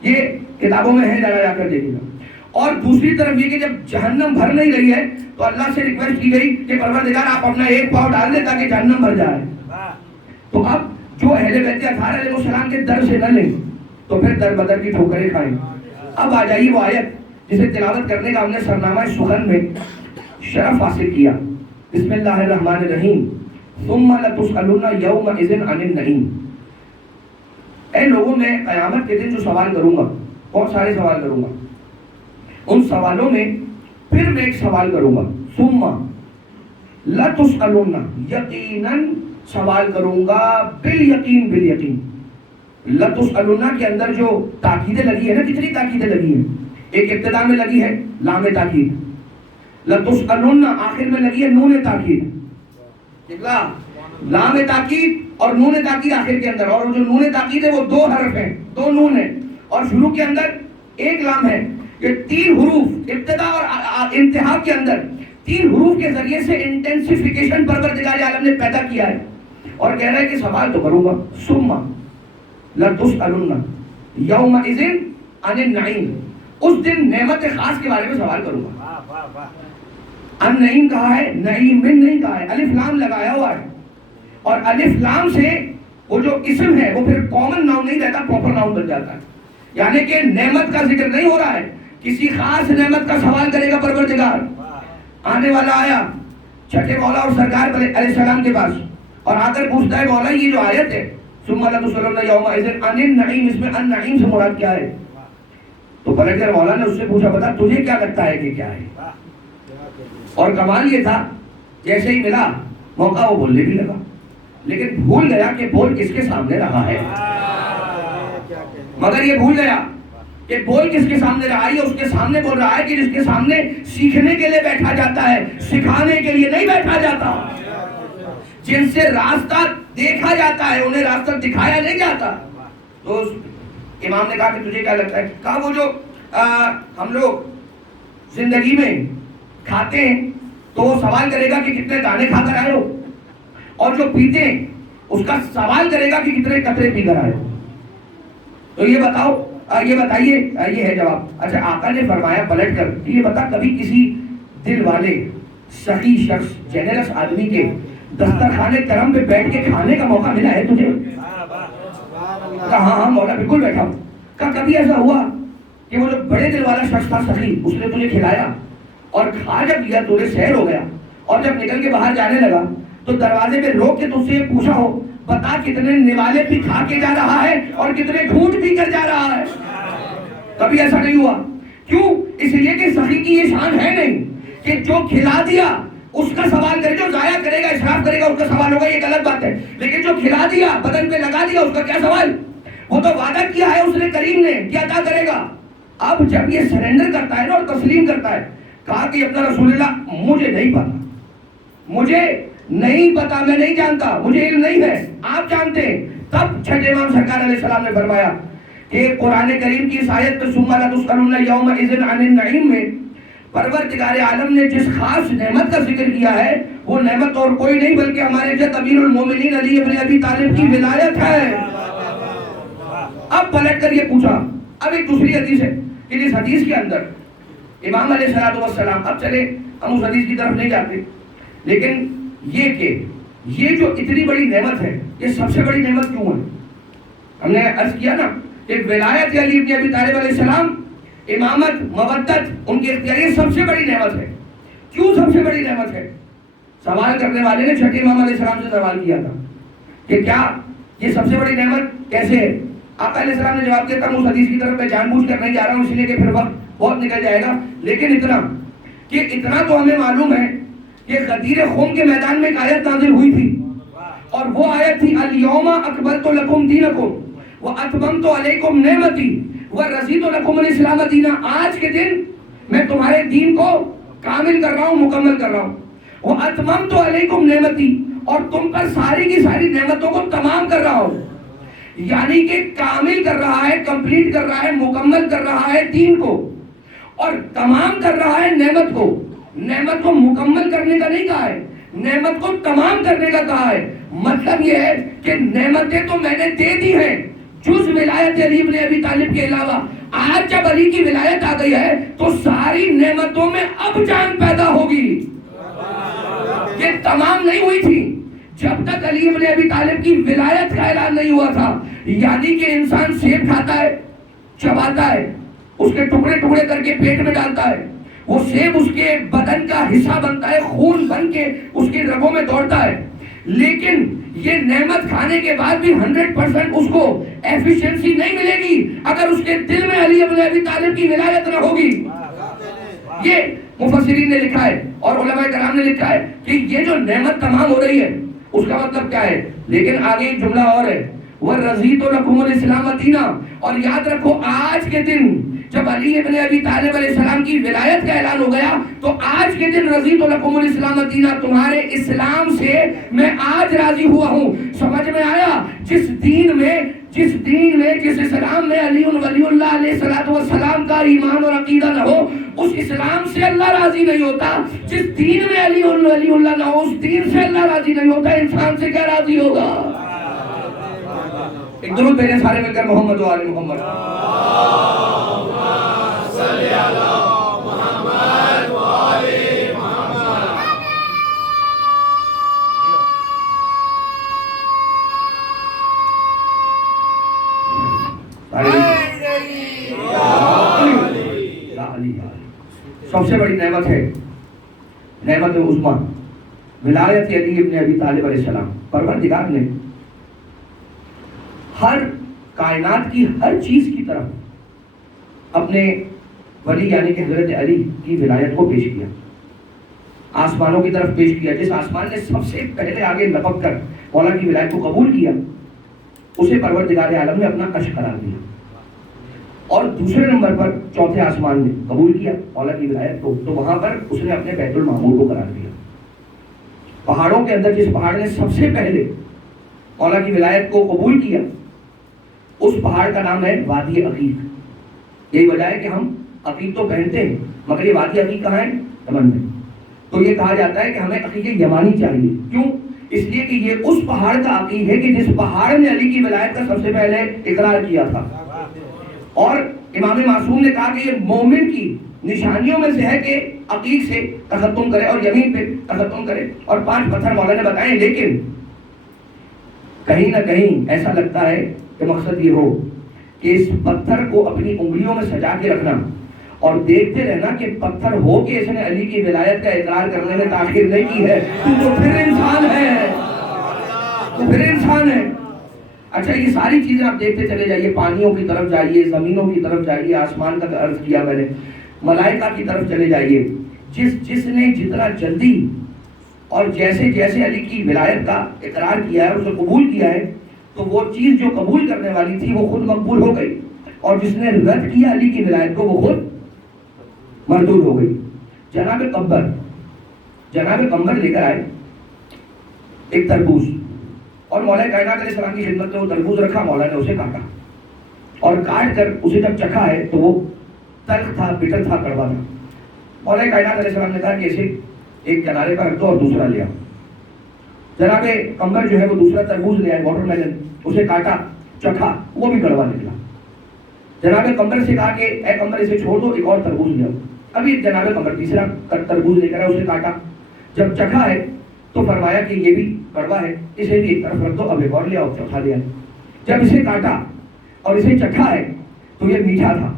یہ کتابوں میں ہے، جا کر دیکھے گا۔ اور دوسری طرف یہ کہ جب جہنم بھر نہیں رہی ہے تو اللہ سے ریکویسٹ کی گئی کہ پروردگار آپ اپنا ایک پاؤں ڈال دیں تاکہ جہنم بھر جائے۔ تو اب جو اہل بیت اطہار علیہ السلام کے در سے نہ لیں تو پھر در بدر کی ٹھوکریں کھائیں۔ اب آ جائیے وہ آیت جسے تلاوت کرنے کا ہم نے سرنامہ سخن میں شرف حاصل کیا۔ بسم اللہ الرحمن الرحیم، ثم لتسألن یومئذ عن النعیم۔ اے لوگوں، میں قیامت کے دن جو سوال کروں گا، بہت سارے سوال کروں گا، ان سوالوں میں پھر میں ایک سوال کروں گا، ثم لتسألن، یقیناً سوال کروں گا، بالیقین، بالیقین۔ لتسألن کے اندر جو تاکیدیں لگی ہے نا، کتنی تاکیدیں لگی ہیں؟ ایک ابتدا میں لگی ہے لام تاکید، لتسألن آخر میں لگی ہے نون تاکید، لام تاکید اور نون تاکید آخر کے اندر، اور جو نون تاکید ہے وہ دو حرف ہیں، دو نون ہیں، اور شروع کے اندر ایک لام ہے۔ یہ تین حروف ابتدا اور انتہا کے اندر تین حروف کے ذریعے سے انٹینسیفیکیشن پروردگار عالم نے پیدا کیا ہے، اور کہہ رہا ہے کہ سوال تو کروں گا، ثم لتسألن یومئذ عن النعیم، اس دن نعمت خاص کے بارے میں سوال کروں گا۔ النعیم کہا ہے، نعیم من نہیں کہا ہے، الف لام لگایا ہوا ہے، اور الف لام سے وہ جو اسم ہے وہ پھر کامن ناؤن نہیں رہتا، پراپر ناؤن بن جاتا ہے، یعنی کہ نعمت کا ذکر نہیں ہو رہا ہے، کسی خاص نعمت کا سوال کرے گا پروردگار۔ آنے والا آیا چھٹے مولا اور سرکار علیہ السلام کے پاس، اور آ کر پوچھتا ہے مولا یہ جو آیت ہے ثم لتسألن یومئذ عن النعیم، اس میں النعیم سے مراد کیا ہے؟ تو پلٹ کر مولا نے اس سے پوچھا بتا تجھے کیا لگتا ہے کہ کیا ہے؟ اور کمال یہ تھا جیسے ہی ملا موقع وہ بولنے بھی لگا، لیکن بھول گیا کہ بول کس کے سامنے رہا ہے. مگر یہ بھول گیا کہ بول کس کے سامنے رہا ہے. یہ اس کے سامنے بول رہا ہے کہ جس کے سامنے سیکھنے کے لیے بیٹھا جاتا ہے، سکھانے کے لیے نہیں بیٹھا جاتا. جن سے راستہ دیکھا جاتا ہے انہیں راستہ دکھایا نہیں جاتا. تو امام نے کہا کہ تجھے کیا لگتا ہے؟ کہا وہ جو ہم لوگ زندگی میں کھاتے ہیں تو وہ سوال کرے گا کہ کتنے دانے کھا کر آئے ہو، اور جو پیتے ہیں اس کا سوال کرے گا کہ کتنے قطرے پی کر آئے ہو. تو یہ بتاؤ، یہ بتائیے، یہ ہے جواب. اچھا آقا نے فرمایا پلٹ کر کہ یہ بتا کبھی کسی دل والے سخی شخص جنرس آدمی کے دسترخوان کرم پہ بیٹھ کے کھانے کا موقع ملا ہے تجھے؟ کہا ہاں مولا بالکل بیٹھا ہوں. کہا کبھی ایسا ہوا کہ وہ جو بڑے دل والا شخص تھا سخی، اس نے تجھے کھلایا اور کھا جب لیا تو سیر ہو گیا، اور جب نکل کے باہر جانے لگا تو دروازے پہ روک کے تجھ سے یہ پوچھا ہو بتا کتنے نوالے بھی کھا کے جا رہا ہے اور کتنے گھونٹ پی کر جا رہا ہے؟ کبھی ایسا نہیں ہوا. کیوں؟ اس لیے کہ سخی کی یہ شان ہے نہیں کہ جو کھلا دیا اس کا سوال کرے، جو ضائع کرے گا اسراف کرے گا اس کا سوال ہوگا، یہ غلط بات ہے. لیکن جو کھلا دیا بدن پہ لگا دیا اس کا کیا سوال؟ وہ تو وعدہ کیا ہے اس نے کریم نے کیا عطا کرے گا. اب جب یہ سرنڈر کرتا ہے نا اور تسلیم کرتا ہے، کہا کہ اپنا رسول اللہ مجھے نہیں پتا، مجھے نہیں پتا، میں نہیں جانتا، مجھے علم نہیں ہے، آپ جانتے ہیں. تب چھٹے امام سرکار علیہ السلام نے فرمایا کہ قرآن کریم کی اس آیت ثم لتسألن یومئذ عن النعیم میں پروردگار عالم نے جس خاص نعمت کا ذکر کیا ہے وہ نعمت اور کوئی نہیں بلکہ ہمارے جد امیر المومنین علی ابن ابی طالب کی ولایت ہے. اب پلٹ کر یہ پوچھا. اب ایک دوسری حدیث ہے کہ اس حدیث کے اندر امام علیہ السلام، اب چلے ہم اس حدیث کی طرف نہیں جاتے، لیکن یہ کہ یہ جو اتنی بڑی نعمت ہے یہ سب سے بڑی نعمت کیوں ہے؟ ہم نے عرض کیا نا کہ ولایت علی ابن ابی طالب علیہ السلام، امامت، مودت ان کے اختیار، یہ سب سے بڑی نعمت ہے. کیوں سب سے بڑی نعمت ہے؟ سوال کرنے والے نے چھٹے امام علیہ السلام سے سوال کیا تھا کہ کیا یہ سب سے بڑی نعمت کیسے ہے؟ آقا علیہ السلام نے جواب دیا تھا اس حدیث کی طرف میں جان بوجھ کر نہیں جا رہا ہوں اس لیے کہ پھر وقت بہت نکل جائے گا، لیکن اتنا تو ہمیں معلوم ہے کہ غدیر خم کے میدان میں ایک آیت نازل ہوئی تھی، اور وہ آیت تھی الیوم اکملت لکم دینکم واتممت علیکم نعمتی ورضیت لکم الاسلام دینا. آج کے دن میں تمہارے دین کو کامل کر رہا ہوں، مکمل کر رہا ہوں. واتممت علیکم نعمتی، اور تم پر ساری کی ساری نعمتوں کو تمام کر رہا ہوں. یعنی کہ کامل کر رہا ہے، کمپلیٹ کر رہا ہے، مکمل کر رہا ہے دین کو، اور تمام کر رہا ہے نعمت کو. نعمت کو مکمل کرنے کا نہیں کہا ہے، نعمت کو تمام کرنے کا کہا ہے. مطلب یہ ہے کہ نعمتیں تو میں نے دے دی ہیں جز ولایت علی ابن ابی طالب کے علاوہ. آج جب علی کی ولایت آ گئی ہے تو ساری نعمتوں میں اب جان پیدا ہوگی. یہ تمام نہیں ہوئی تھی جب تک علی ابن ابی طالب کی ولایت کا اعلان نہیں ہوا تھا. یعنی کہ انسان سیب کھاتا ہے، چباتا ہے، اس کے ٹکڑے ٹکڑے کر کے پیٹ میں ڈالتا ہے، وہ سیب اس کے بدن کا حصہ بنتا ہے، خون بن کے اس کی رگوں میں دوڑتا ہے. لیکن یہ نعمت کھانے کے بعد بھی 100% اس کو ایفیشنسی نہیں ملے گی اگر اس کے دل میں علی ابن ابی طالب کی ولایت نہ ہوگی. یہ مفسرین نے لکھا ہے اور علماء کرام نے لکھا ہے کہ یہ جو نعمت تمام ہو رہی ہے اس کا مطلب کیا ہے. لیکن آگے ایک جملہ اور ہے، وَرَضِيتُ لَكُمُ الْإِسْلَامَ دِينًا. اور یاد رکھو آج کے دن جب علی ابن ابی طالب علیہ السلام کی ولایت کا اعلان ہو گیا تو آج کے دن رضیت لکم الاسلام دینا، تمہارے اسلام سے میں آج راضی ہوا ہوں. سمجھ میں آیا؟ جس دین میں جس اسلام میں علی ولی اللہ علیہ السلام کا ایمان اور عقیدہ نہ ہو اس اسلام سے اللہ راضی نہیں ہوتا. جس دین میں علی ولی اللہ نہ ہو اس دین سے اللہ راضی نہیں ہوتا. انسان سے کیا راضی ہوگا؟ ایک درود بھیجیں سارے مل کر محمد و آل محمد. صلی علی محمد و آل محمد. سب سے بڑی نعمت ہے نعمت عظمیٰ ولایت علی ابن ابی طالب علیہ السلام. پروردگار نے ہر کائنات کی ہر چیز کی طرف اپنے ولی یعنی کہ حضرت علی کی ولایت کو پیش کیا. آسمانوں کی طرف پیش کیا. جس آسمان نے سب سے پہلے آگے لپک کر مولا کی ولایت کو قبول کیا اسے پروردگار عالم نے اپنا عرش قرار دیا. اور دوسرے نمبر پر چوتھے آسمان نے قبول کیا مولا کی ولایت کو, تو وہاں پر اس نے اپنے بیت المعمور کو قرار دیا. پہاڑوں کے اندر جس پہاڑ نے سب سے پہلے مولا کی ولایت کو قبول کیا اس پہاڑ کا نام ہے وادی عقیق. یہی وجہ ہے کہ ہم عقیق تو پہنتے ہیں مگر یہ وادی عقیق کہاں ہے؟ یمن میں. تو یہ کہا جاتا ہے کہ ہمیں عقیق یمانی چاہیے. کیوں؟ اس لیے کہ یہ اس پہاڑ کا عقیق ہے کہ جس پہاڑ نے علی کی ولایت کا سب سے پہلے اقرار کیا تھا. اور امام معصوم نے کہا کہ یہ مومن کی نشانیوں میں سے ہے کہ عقیق سے تختم کرے اور یمین پہ تختم کرے. اور 5 پتھر مولا نے بتائے, لیکن کہیں نہ کہیں ایسا لگتا ہے کہ مقصد یہ ہو کہ اس پتھر کو اپنی انگلیوں میں سجا کے رکھنا اور دیکھتے رہنا کہ پتھر ہو کے اس نے علی کی ولایت کا اقرار کرنے میں تاخیر نہیں کی ہے, تو پھر انسان ہے, تو پھر انسان ہے. اچھا, یہ ساری چیزیں آپ دیکھتے چلے جائیے, پانیوں کی طرف جائیے, زمینوں کی طرف جائیے, آسمان کا عرض کیا میں نے, ملائکہ کی طرف چلے جائیے. جس نے جتنا جلدی اور جیسے جیسے علی کی ولایت کا اقرار کیا ہے, اسے قبول کیا ہے, تو وہ چیز جو قبول کرنے والی تھی وہ خود مقبول ہو گئی, اور جس نے رد کیا علی کی ولایت کو وہ خود مردود ہو گئی. جناب قمر لے کر آئے ایک تربوز, اور مولا کائنات علیہ السلام کی خدمت میں وہ تربوز رکھا. مولا نے اسے کاٹا, اور کاٹ کر اسے جب چکھا ہے تو وہ تلخ تھا, بٹر تھا, کڑوا تھا. مولا کائنات علیہ السلام نے کہا کہ اسے ایک کنارے پر رکھ دو اور دوسرا لے آؤ. جناب قمر جو ہے وہ دوسرا تربوز لے آئے, واٹر میلن, اسے کاٹا, چکھا, وہ بھی کڑوا نکلا. جناب قمر سے کہا کہ اے قمر اسے چھوڑ دو, ایک اور تربوز لے آؤ. ابھی جناب قمر تیسرا تربوز لے کر آئے, اسے کاٹا, جب چکھا ہے تو فرمایا کہ یہ بھی کڑوا ہے, اسے بھی ایک طرف رکھ دو, اب ایک اور لے آؤ, چوتھا لے آئے. جب اسے کاٹا اور اسے چکھا ہے تو یہ میٹھا تھا.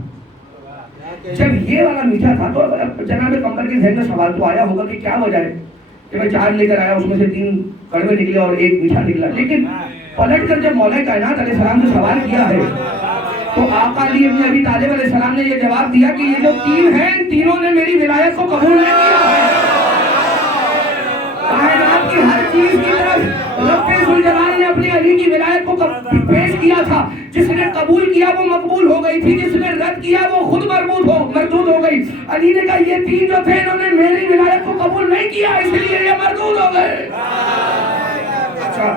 جب یہ والا میٹھا تھا تو جناب قمر کے ذہن میں سوال تو آیا ہوگا کہ کیا وجہ ہے کہ میں 4 لے کر آیا, اس میں سے 3 کڑوے نکلے اور ایک میٹھا نکلا. لیکن پلٹ کر جب مولا کائنات علیہ السلام سے سوال کیا ہے تو آقا علی ابن ابی طالب علیہ السلام نے یہ جواب دیا کہ یہ جو 3 ہیں ان تینوں نے میری ولایت کو قبول نہیں کیا ہے. کائنات کی ہر چیز کی طرف رب ذوالجلال نے اپنی علی کی ولایت کو پیش کیا تھا. جس نے قبول کیا وہ مقبول ہو گئی تھی, جس نے رد کیا وہ خود مردود ہو گئی. علی نے کہا یہ 3 جو تھے انہوں نے میری ولایت کو قبول نہیں کیا, اس لیے یہ مردود ہو گئے. اچھا,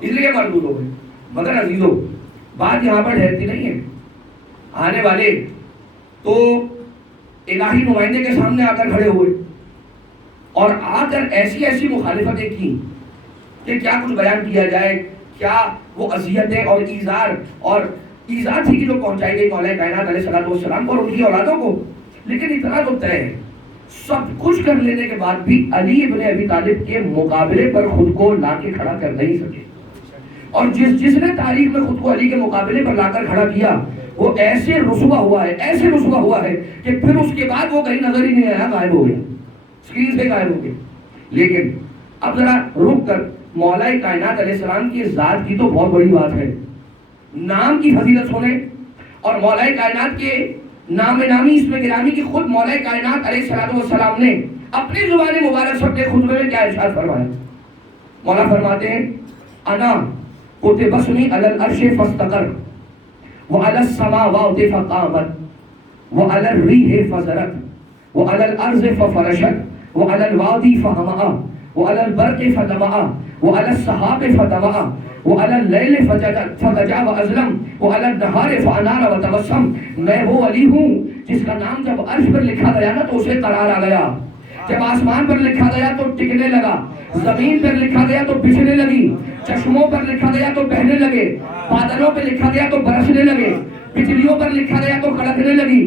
اس لیے مردود ہو گئے. مگر عزیزو بات یہاں پر ٹھہرتی نہیں ہے. آنے والے تو الہی نمائندے کے سامنے آ کر کھڑے ہوئے اور آ کر ایسی مخالفتیں کی کہ کیا کچھ بیان کیا جائے. کیا وہ اذیتیں اور ایذا تھی کہ جو پہنچائی گئی مولا کائنات علیہ السلام کو اور ان کی اولادوں کو. لیکن اتنا تو طے ہے, سب کچھ کر لینے کے بعد بھی علی ابن ابی طالب کے مقابلے پر خود کو لا کے کھڑا کر نہیں سکے. اور جس نے تاریخ میں خود کو علی کے مقابلے پر لا کر کھڑا کیا وہ ایسے رسوا ہوا ہے کہ پھر اس کے بعد وہ کہیں نظر ہی نہیں آیا, غائب ہو گیا, اسکرین سے غائب ہو گیا. لیکن اب ذرا رک کر مولا کائنات علیہ السلام کی ذات کی تو بہت بڑی بات ہے, نام کی فضیلت سنیں. اور مولا کائنات کے نامی اس میں گرامی کی خود مولا کائنات علیہ السلام نے اپنی زبان مبارک سے اپنے خطبے میں کیا ارشاد فرمایا. مولا فرماتے ہیں انا کتب اسمی علی العرش فاستقر وعلی السماوات فقامت وعلی الریح فزرت وعلی الارض ففرشت وعلی الوادی فہمعا وعلی البرق فدمعا وعلی السحاب فدمعا وعلی اللیل فدجا وازلم وعلی النہار فانار وتبسم. میں وہ علی ہوں جس کا نام جب عرش پر لکھا گیا نا تو اسے قرار آ گیا, جب آسمان پر لکھا گیا تو ٹکنے لگا, زمین پر لکھا گیا تو بچھنے لگی, چشموں پر لکھا گیا تو بہنے لگے, بادلوں پر لکھا گیا تو برسنے لگے, بجلیوں پر لکھا گیا تو کڑکنے لگی,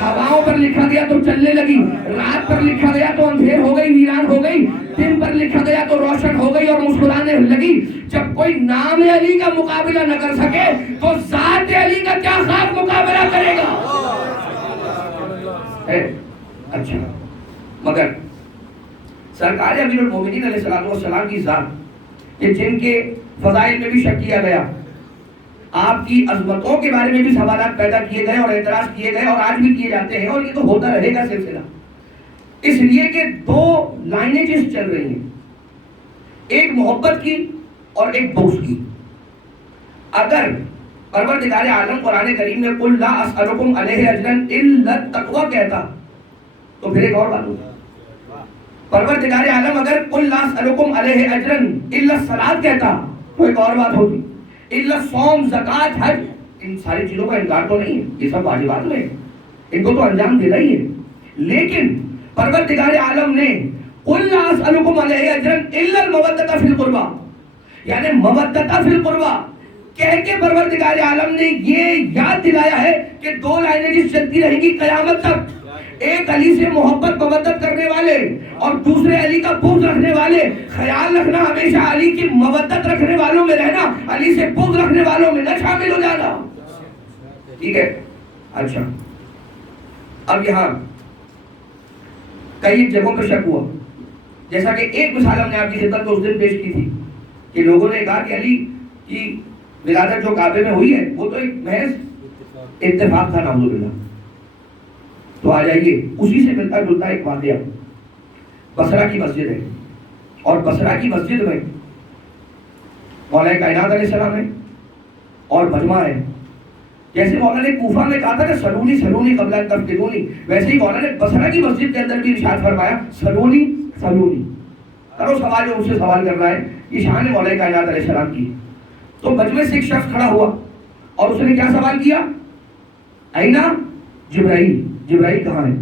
ہواؤں پر لکھا گیا تو چلنے لگی, رات پر لکھا گیا تو اندھیر ہو گئی, ویران ہو گئی, دن پر لکھا گیا تو روشن ہو گئی اور مسکرانے لگی. جب کوئی نام علی کا مقابلہ نہ کر سکے تو ذات علی کا کیا خاک مقابلہ کرے گا. اچھا, مگر سرکار امیر المومنین علیہ السلام کی ذات کہ جن کے فضائل میں بھی شک کیا گیا, آپ کی عظمتوں کے بارے میں بھی سوالات پیدا کیے گئے اور اعتراض کیے گئے اور آج بھی کیے جاتے ہیں, اور یہ تو ہوتا رہے گا سلسلہ. اس لیے کہ دو لائنیجز چل رہی ہیں، ایک محبت کی اور ایک بغض کی. اگر پروردگار عالم قرآن کریم میں قل لا اسألکم علیہ اجرا الا التقوی کہتا تو پھر ایک اور بات ہوتی. پروردگار عالم اگر قل لا اسألکم علیہ اجرا الا الصلاۃ کہتا تو ایک اور بات ہوتی. الا الصوم زکوٰۃ حج، ان ساری چیزوں کا انکار تو نہیں ہے، یہ سب واجبات میں ان کو تو انجام دینا ہی ہے. لیکن پروردگار عالم نے قل لا اسألکم علیہ اجرا الا المودۃ فی القربى، یعنی مودۃ فی القربى کہہ کے پروردگار عالم نے یہ یاد دلایا ہے کہ دو لائنیں جس چلتی رہیں گی قیامت تک، ایک علی سے محبت مودت کرنے والے اور دوسرے علی کا بغض رکھنے والے. خیال رکھنا ہمیشہ علی کی مودت رکھنے والوں میں رہنا، علی سے بغض رکھنے والوں میں نہ شامل ہو جانا. ٹھیک ہے. اچھا، اب یہاں کئی جگہوں پہ شک ہوا، جیسا کہ ایک مثال ہم نے آپ کی خدمت میں اس دن پیش کی تھی کہ لوگوں نے کہا کہ علی کی ولادت جو کعبے میں ہوئی ہے وہ تو ایک محض اتفاق تھا، نعوذ باللہ. تو آ جائیے اسی سے ملتا جلتا ایک واقعہ. بصرہ کی مسجد ہے اور بصرہ کی مسجد میں مولا کائنات علیہ السلام ہے اور مجمع ہے. جیسے مولا نے کوفہ میں کہا تھا کہ سلونی سلونی قبل ان تفتنونی، ویسے ہی مولا نے بصرہ کی مسجد کے اندر بھی ارشاد فرمایا سلونی سلونی، کرو سوال جو ان سے سوال کر رہا ہے. یہ شان ہے مولا کائنات علیہ السلام کی. تو مجمع سے ایک شخص کھڑا ہوا اور اس نے کیا سوال کیا؟ اینا جبرائیل، جبرائیل کہاں ہے؟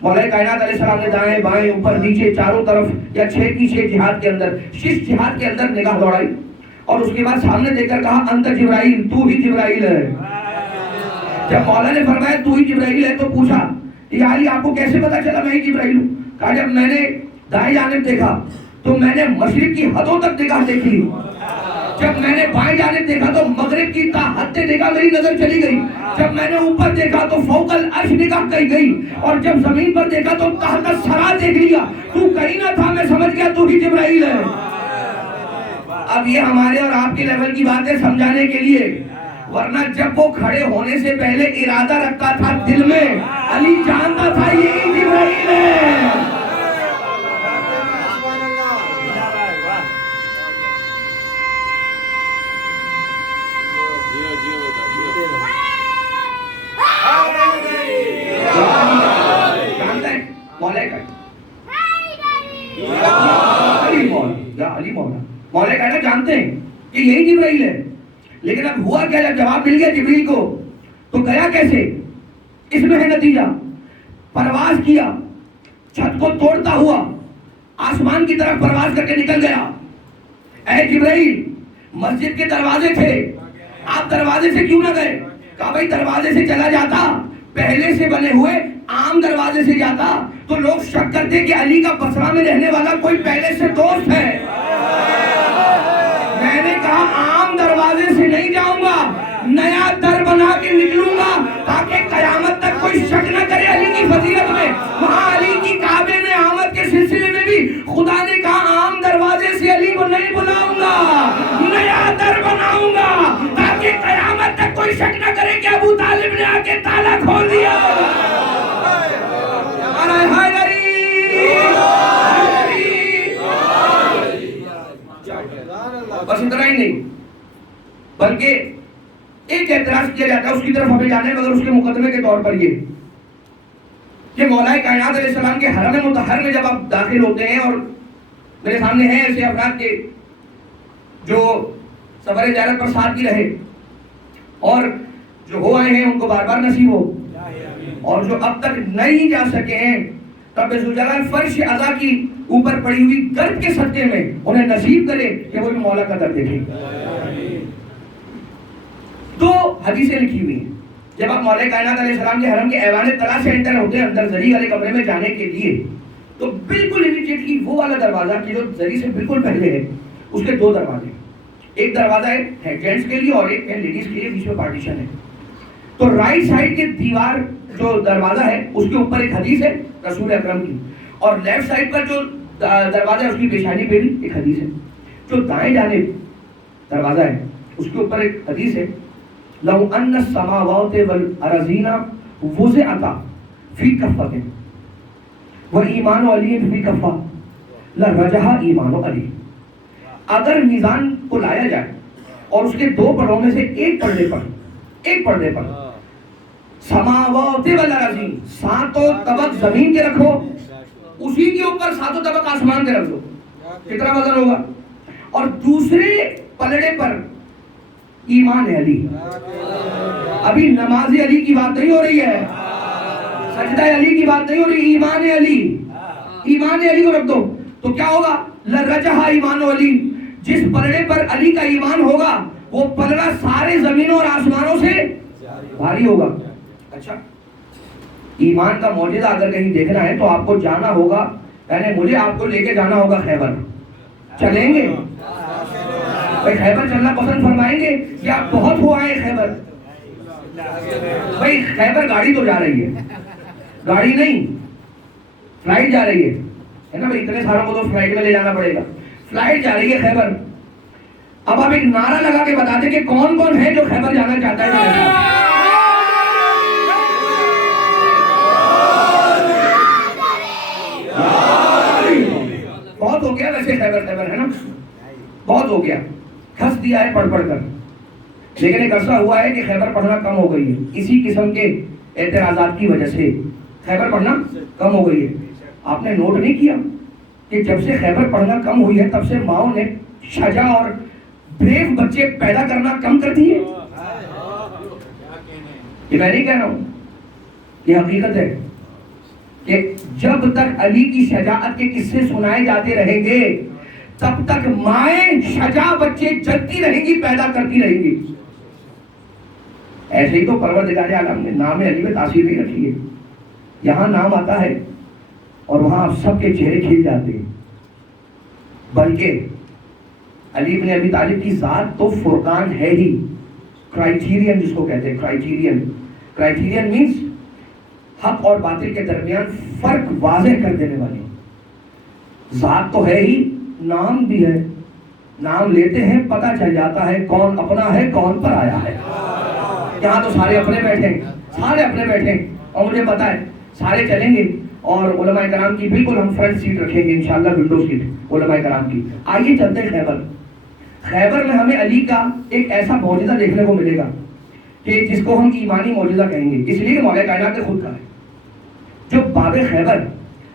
مولا کائنات علیہ السلام نے دائیں بائیں اوپر نیچے چاروں طرف یا 6 کی 6 جہاد کے اندر 6 جہاد کے اندر نگاہ دوڑائی اور اس کے بعد سامنے دیکھ کر کہا انت جبرائیل، تو ہی جبرائیل ہے. جب مولا نے فرمایا تو ہی جبرائیل ہے تو پوچھا یا علی آپ کو کیسے پتا چلا میں ہی جبرائیل ہوں؟ کہا جب میں نے دائیں جانب دیکھا تو میں نے مشرق کی حدوں تک نگاہ دیکھی، جب میں نے بائیں جانب دیکھا تو مغرب کی تا حد دیکھا، میری نظر چلی گئی. جب میں نے اوپر دیکھا تو فوق العرش نگاہ کہی گئی اور جب زمین پر دیکھا تو تحت الثری دیکھ لیا. تو کہیں نہ تھا، میں سمجھ گیا تو ہی جبرائیل ہے. اب یہ ہمارے اور آپ کے لیول کی بات ہے سمجھانے کے لیے، ورنہ جب وہ کھڑے ہونے سے پہلے ارادہ رکھتا تھا دل میں، علی جانتا تھا یہی جبرائیل ہے. مولا کہنا جانتے ہیں کہ یہی جبرائیل ہے. لیکن اب ہوا کیا؟ جب جواب مل گیا جبریل کو تو گیا کیسے؟ اس میں ہے نتیجہ. پرواز کیا، چھت کو توڑتا ہوا آسمان کی طرف پرواز کر کے نکل گیا. اے جبرائیل، مسجد کے دروازے تھے، آپ دروازے سے کیوں نہ گئے؟ کہا بھائی دروازے سے چلا جاتا، پہلے سے بنے ہوئے عام دروازے سے جاتا تو لوگ شک کرتے کہ علی کا بصرہ میں رہنے والا کوئی پہلے سے دوست ہے. میں نے کہا عام دروازے سے نہیں جاؤں گا، نیا در بنا کے نکلوں گا تاکہ قیامت تک کوئی شک نہ کرے علی کی فضیلت میں. وہاں علی کی کعبے میں آمد کے سلسلے میں بھی خدا نے کہا عام دروازے سے علی کو نہیں بلاؤں گا، نیا در بناؤں گا تاکہ قیامت تک کوئی شک نہ کرے کہ ابو طالب نے آ کے تالا کھول دیا. بس اتنا ہی نہیں بلکہ ایک اعتراض کیا جاتا ہے، اس کی طرف ہمیں جانے مگر اس کے مقدمے کے طور پر یہ کہ مولا کائنات علیہ السلام کے حرم مطہر میں جب آپ داخل ہوتے ہیں، اور میرے سامنے ہیں ایسے افراد کے جو سفر زیارت پر ساتھ کی رہے اور جو ہو آئے ہیں ان کو بار بار نصیب ہو، اور جو اب تک نہیں جا سکے ہیں رب ذوالجلال فرش عزا کی اوپر پڑی ہوئی گرد کے صدقے میں انہیں نصیب کرے کہ وہ بھی مولا کا در دیکھیں. تو حدیثیں لکھی ہوئی ہیں. جب آپ مولا کائنات علیہ السلام کے حرم کے ایوان طلا سے انٹر ہوتے ہیں اندر زری والے کمرے میں جانے کے لیے، تو بالکل امیڈیٹلی وہ والا دروازہ کہ جو زری سے بالکل پہلے ہے، اس کے 2 دروازے، ایک دروازہ ہے جینٹس کے لیے اور ایک ہے لیڈیز کے لیے، بیچ میں پارٹیشن ہے. تو رائٹ سائڈ کے دیوار جو دروازہ ہے اس کے اوپر ایک حدیث ہے رسول اکرم کی، اور لیفٹ سائڈ پر جو دروازہ ہے اس کی پیشانی پہ بھی ایک حدیث ہے. جو دائیں جانب دروازہ ہے اس کے اوپر ایک حدیث ہے لو ان السماوات والارضین وضعتا فی کفۃ، وَإِيمَانُ عَلِيٍّ فِي كَفَّةٍ لَرَجَحَ إِيمَانُ عَلِيٍّ. اگر میزان کو لایا جائے اور اس کے دو پردوں میں سے ایک پردے پر سماوات والارضین، ساتوں طبق زمین کے رکھو، اسی کے اوپر ساتوں طبق آسمان کے رکھ دو، کتنا وزن ہوگا؟ اور دوسرے پلڑے پر ایمان علی. ابھی نماز علی کی بات نہیں ہو رہی ہے، سجدہ علی کی بات نہیں ہو رہی، ایمان علی کو رکھ دو تو کیا ہوگا؟ لرجح ایمان علی. جس پلڑے پر علی کا ایمان ہوگا وہ پلڑا سارے زمینوں اور آسمانوں سے بھاری ہوگا. اچھا، ایمان کا معجزہ اگر کہیں دیکھنا ہے تو آپ کو جانا ہوگا، یعنی مجھے آپ کو لے کے جانا ہوگا خیبر. چلیں گے بھائی؟ خیبر چلنا پسند فرمائیں گے یا بہت ہوا ہے خیبر؟ بھائی خیبر گاڑی تو جا رہی ہے، گاڑی نہیں فلائٹ جا رہی ہے نا بھائی، اتنے ساروں کو تو فلائٹ میں لے جانا پڑے گا. فلائٹ جا رہی ہے خیبر. اب آپ ایک نعرہ لگا کے بتا دیں کہ کون کون ہے جو خیبر جانا چاہتا ہے. بہت ہو گیا ویسے خیبر ہے نا، بہت ہو گیا، کھس دیا ہے پڑھ کر. لیکن ایک عرصہ ہوا ہے کہ خیبر پڑھنا کم ہو گئی ہے، اسی قسم کے اعتراضات کی وجہ سے خیبر پڑھنا کم ہو گئی ہے. آپ نے نوٹ نہیں کیا کہ جب سے خیبر پڑھنا کم ہوئی ہے تب سے ماؤں نے شجاع اور بریو بچے پیدا کرنا کم کر دیے. یہ میں نہیں کہہ رہا ہوں، یہ حقیقت ہے کہ جب تک علی کی شجاعت کے قصے سنائے جاتے رہیں گے تب تک مائیں شجاع بچے جلتی رہیں گی، پیدا کرتی رہیں گی. ایسے ہی تو پروردگار عالم نے نام علی میں تاثیر نہیں رکھی ہے. یہاں نام آتا ہے اور وہاں آپ سب کے چہرے کھل جاتے ہیں. بلکہ علی بن ابی طالب کی ذات تو فرقان ہے ہی، کرائٹیرین جس کو کہتے ہیں، کرائٹیرین مینس حق اور باطل کے درمیان فرق واضح کر دینے والی ذات تو ہے ہی، نام بھی ہے. نام لیتے ہیں پتہ چل جاتا ہے کون اپنا ہے کون پر آیا ہے. یہاں تو سارے اپنے بیٹھے ہیں اور مجھے پتا ہے سارے چلیں گے اور علماء کرام کی بالکل ہم فرنٹ سیٹ رکھیں گے انشاءاللہ، ونڈو سیٹ علماء کرام کی. آئیے چلتے ہیں خیبر میں ہمیں علی کا ایک ایسا معجزہ دیکھنے کو ملے گا کہ جس کو ہم ایمانی معجزہ کہیں گے، اس لیے کہ مولا کائنات نے خود کہا ہے. جو باب خیبر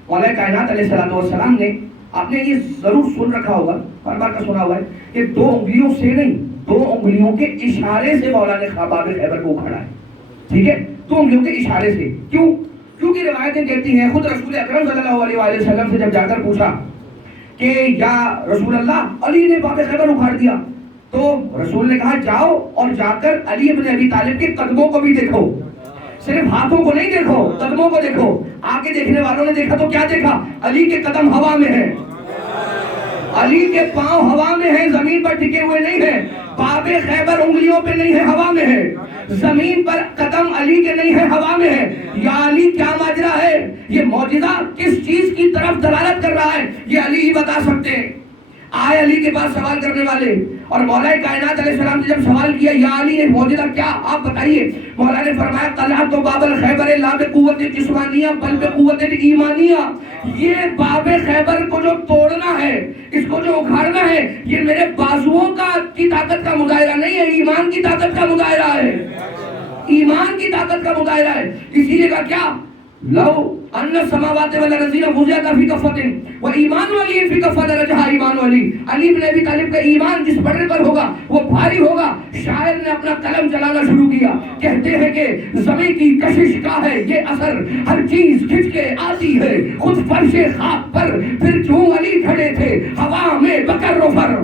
مولا کائنات علیہ السلام نے، آپ نے یہ ضرور سن رکھا ہوگا، ہر بار کا سنا ہوا ہے کہ 2 انگلیوں سے نہیں، 2 انگلیوں کے اشارے سے مولا نے باب خیبر کو اکھاڑا ہے. ٹھیک ہے، 2 انگلیوں کے اشارے سے. کیونکہ روایتیں کہتی ہیں، خود رسول اکرم صلی اللہ علیہ وسلم سے جب جا کر پوچھا کہ یا رسول اللہ علی نے باب خیبر اکھاڑ دیا، تو رسول نے کہا جاؤ اور جا کر علی بن ابی طالب کے قدموں کو بھی دیکھو، صرف ہاتھوں کو نہیں دیکھو، قدموں کو دیکھو. آگے دیکھنے والوں نے دیکھا تو کیا دیکھا؟ علی کے قدم ہوا میں ہیں، علی کے پاؤں ہوا میں ہیں، زمین پر ٹکے ہوئے نہیں ہیں. باب خیبر انگلیوں پہ نہیں ہے، ہوا میں ہے. زمین پر قدم علی کے نہیں ہے، ہوا میں ہے. یا علی کیا ماجرا ہے؟ یہ معجزہ کس چیز کی طرف دلالت کر رہا ہے یہ علی ہی بتا سکتے ہیں. آئے علی کے پاس سوال کرنے والے اور مولا کائنات علیہ السلام نے جب سوال کیا یا علی یہ معجزہ کیا آپ بتائیے، مولا نے فرمایا قلعہ تو باب الخیبر لا بقوت جسمانیہ بل بقوت ایمانیہ. یہ باب خیبر کو جو توڑنا ہے، اس کو جو اکھاڑنا ہے، یہ میرے بازوؤں کی طاقت کا مظاہرہ نہیں ہے، ایمان کی طاقت کا مظاہرہ ہے، ایمان کی طاقت کا مظاہرہ ہے. اسی لیے کہا کیا لو ان السماوات والارضین وضعتا فی کفۃ وایمان علی فی کفۃ لرجح ایمان علی. علی بن ابی طالب کا ایمان جس پڑے پر ہوگا وہ بھاری ہوگا. شاعر نے اپنا قلم چلانا شروع کیا، کہتے ہیں کہ زمین کی کشش کا ہے یہ اثر، ہر چیز کھنچ کے آتی ہے خود فرش خاک پر، پھر کیوں علی کھڑے تھے ہوا میں بکر و فر.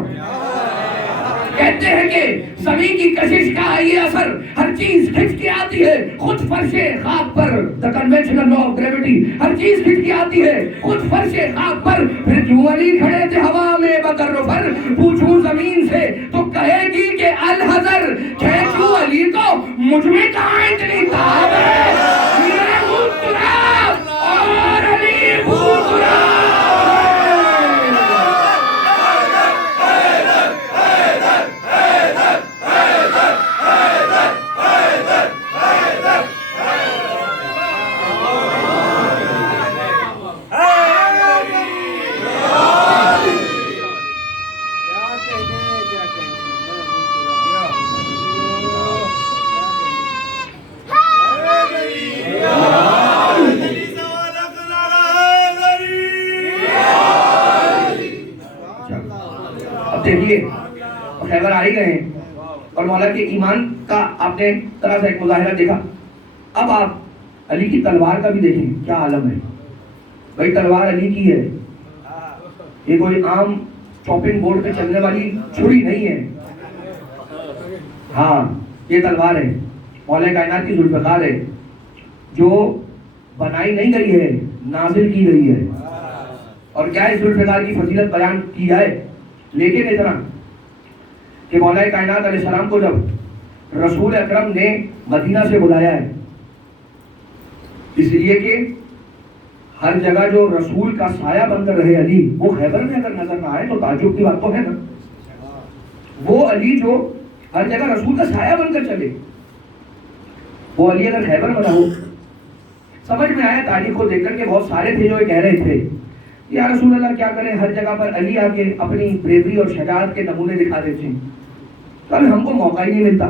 کہتے ہیں کہ زمین کی کشش کا ہے یہ اثر، ہر چیز کھنچ کے آتی ہے خود فرش خاک پر. دا کنونشنل لا آف گریویٹی، ہر چیز کھنچ کے آتی ہے خود فرش خاک پر، پھر کیوں علی کھڑے تھے ہوا میں بکر و فر. پوچھوں زمین سے تو کہے گی کہ الحذر، کھینچوں علی کو مجھ میں کہاں اتنی طاقت ہے. میں ہوں تراب اور علی ہوں تراب. حالانکہ ایمان کا آپ نے طرح سے ایک مظاہرہ دیکھا. اب آپ علی کی تلوار کا بھی دیکھیں کیا عالم ہے. بھائی تلوار علی کی ہے, یہ کوئی عام چاپنگ بورڈ پہ چلنے والی چھری نہیں ہے. ہاں یہ تلوار ہے, مولا کائنات کی ذوالفقار ہے, جو بنائی نہیں گئی ہے, نازل کی گئی ہے. اور کیا ہے ذوالفقار کی فضیلت بیان کی جائے, لیکن اتنا کہ مولا کائنات علیہ السلام کو جب رسول اکرم نے مدینہ سے بلایا ہے, اس لیے کہ ہر جگہ جو رسول کا سایہ بن کر رہے علی, وہ خیبر میں اگر نظر نہ آئے تو تعجب کی بات تو ہے نا. وہ علی جو ہر جگہ رسول کا سایہ بن کر چلے, وہ علی اگر خیبر میں نہ ہو. سمجھ میں آیا تاریخ کو دیکھ کر کے بہت سارے تھے جو یہ کہہ رہے تھے یا رسول اللہ کیا کریں, ہر جگہ پر علی آ کے اپنی بریوری اور شجاعت کے نمونے دکھا دیتے ہیں, کل ہم کو موقع ہی نہیں ملتا.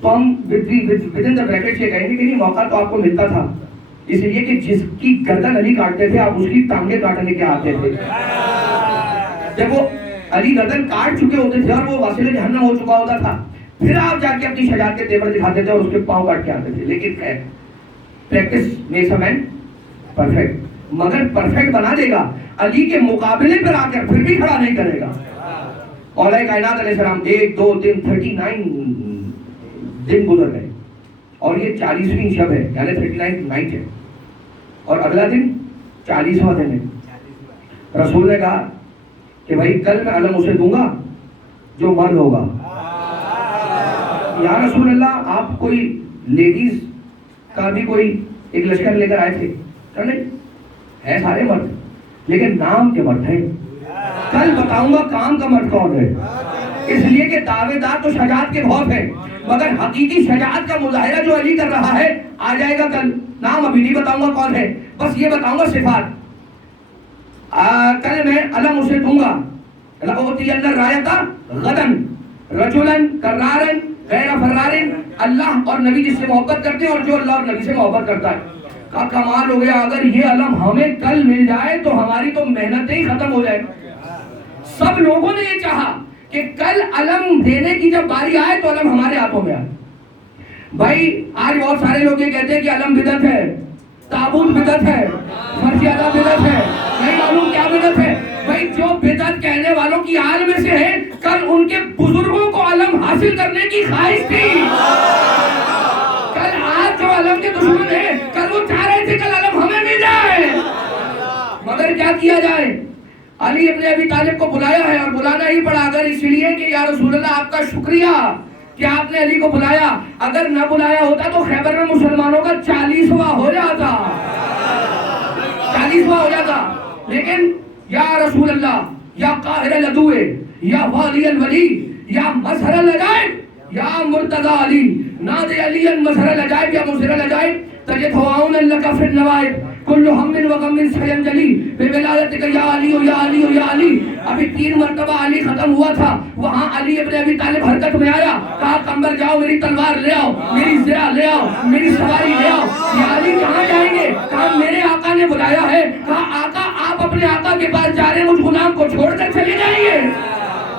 تو ہم ودن دا بریکٹ یہ کہیں گے کہ نہیں, موقع تو آپ کو ملتا تھا, اس لیے کہ جس کی گردن علی کاٹتے تھے آپ اس کی ٹانگیں کاٹنے کے آتے تھے. جب وہ علی گردن کاٹ چکے ہوتے تھے اور وہ واصل جہنم ہو چکا ہوتا تھا, پھر آپ جا کے اپنی شجاعت کے تیور دکھاتے تھے اور اس کے پاؤں کاٹ کے آتے تھے. لیکن خیر, practice makes a man perfect, مگر پرفیکٹ بنا دے گا, علی کے مقابلے پر آ کر پھر بھی کھڑا نہیں کرے گا. مولا کائنات علیہ السلام 1 2 3 39 دن گزر گئے اور یہ 40ویں شب ہے, یعنی 39 نائٹ ہے, اور اگلا دن 40واں دن ہے. رسول نے کہا کہ بھائی کل میں علم اسے دوں گا جو مرد ہوگا. یا رسول اللہ آپ کوئی لیڈیز کا بھی کوئی ایک لشکر لے کر آئے تھے؟ کہ نہیں, ہے سارے مرد لیکن نام کے مرد ہیں. کل بتاؤں گا کام کا مرد کون ہے, اس لیے کہ دعوے دار تو شجاعت کے بہت ہیں, مگر حقیقی شجاعت کا مظاہرہ جو علی کر رہا ہے آ جائے گا کل. نام ابھی نہیں بتاؤں گا کون ہے, بس یہ بتاؤں گا صفات. کل میں علم اسے دوں گا, لَأُعْطِيَنَّ الرَّایَةَ غَدًا رَجُلًا کَرَّارًا غیر فرارن. اللہ اور نبی جس سے محبت کرتے ہیں اور جو اللہ اور نبی سے محبت کرتا ہے. کا کمال ہو گیا, اگر یہ علم ہمیں کل مل جائے تو ہماری تو محنتیں ہی ختم ہو جائے. سب لوگوں نے یہ چاہا کہ کل علم دینے کی جب باری آئے تو علم ہمارے ہاتھوں میں آئے. بھائی آج بہت سارے لوگ یہ کہتے ہیں کہ علم بدعت ہے, تابوت بدعت ہے, مرجعہ بدعت ہے, نہیں معلوم کیا بدعت ہے. بھائی جو بدعت کہنے والوں کی حال میں سے ہے, کل ان کے بزرگوں کو علم حاصل کرنے کی خواہش تھی. کل آج جو علم کے دشمن ہیں, کل وہ چاہ رہے تھے کل علم ہمیں مل جائے, مگر کیا کیا جائے. علی ابن ابی طالب کو بلایا ہے اور بلانا ہی پڑا, اگر اس لیے کہ یا رسول اللہ آپ کا شکریہ کہ آپ نے علی کو بلایا, اگر نہ بلایا ہوتا تو خیبر میں مسلمانوں کا 40واں ہو جاتا, 40واں ہو جاتا. لیکن یا رسول اللہ, یا قاہر العدو, یا والی الولی, یا مظہر العجائب, یا مرتضی علی, ناد علی مظہر العجائب یا مظہر العجائب, تجد ہواؤن لک فی النوائب کل ہم و غم سینجلی بولادتک یا علی یا علی یا علی. ابھی 3 مرتبہ علی ختم ہوا تھا, وہاں علی ابن ابی طالب حرکت میں آیا, کہا قمبر جاؤ میری تلوار لے آؤ, میری زرہ لے آؤ, میری سواری لے آؤ. یا علی کہاں جائیں گے؟ کہا میرے آقا نے بلایا ہے. کہا آقا آپ اپنے آقا کے پاس جا رہے ہیں, مجھ غلام کو چھوڑ کر چلے جائیں گے؟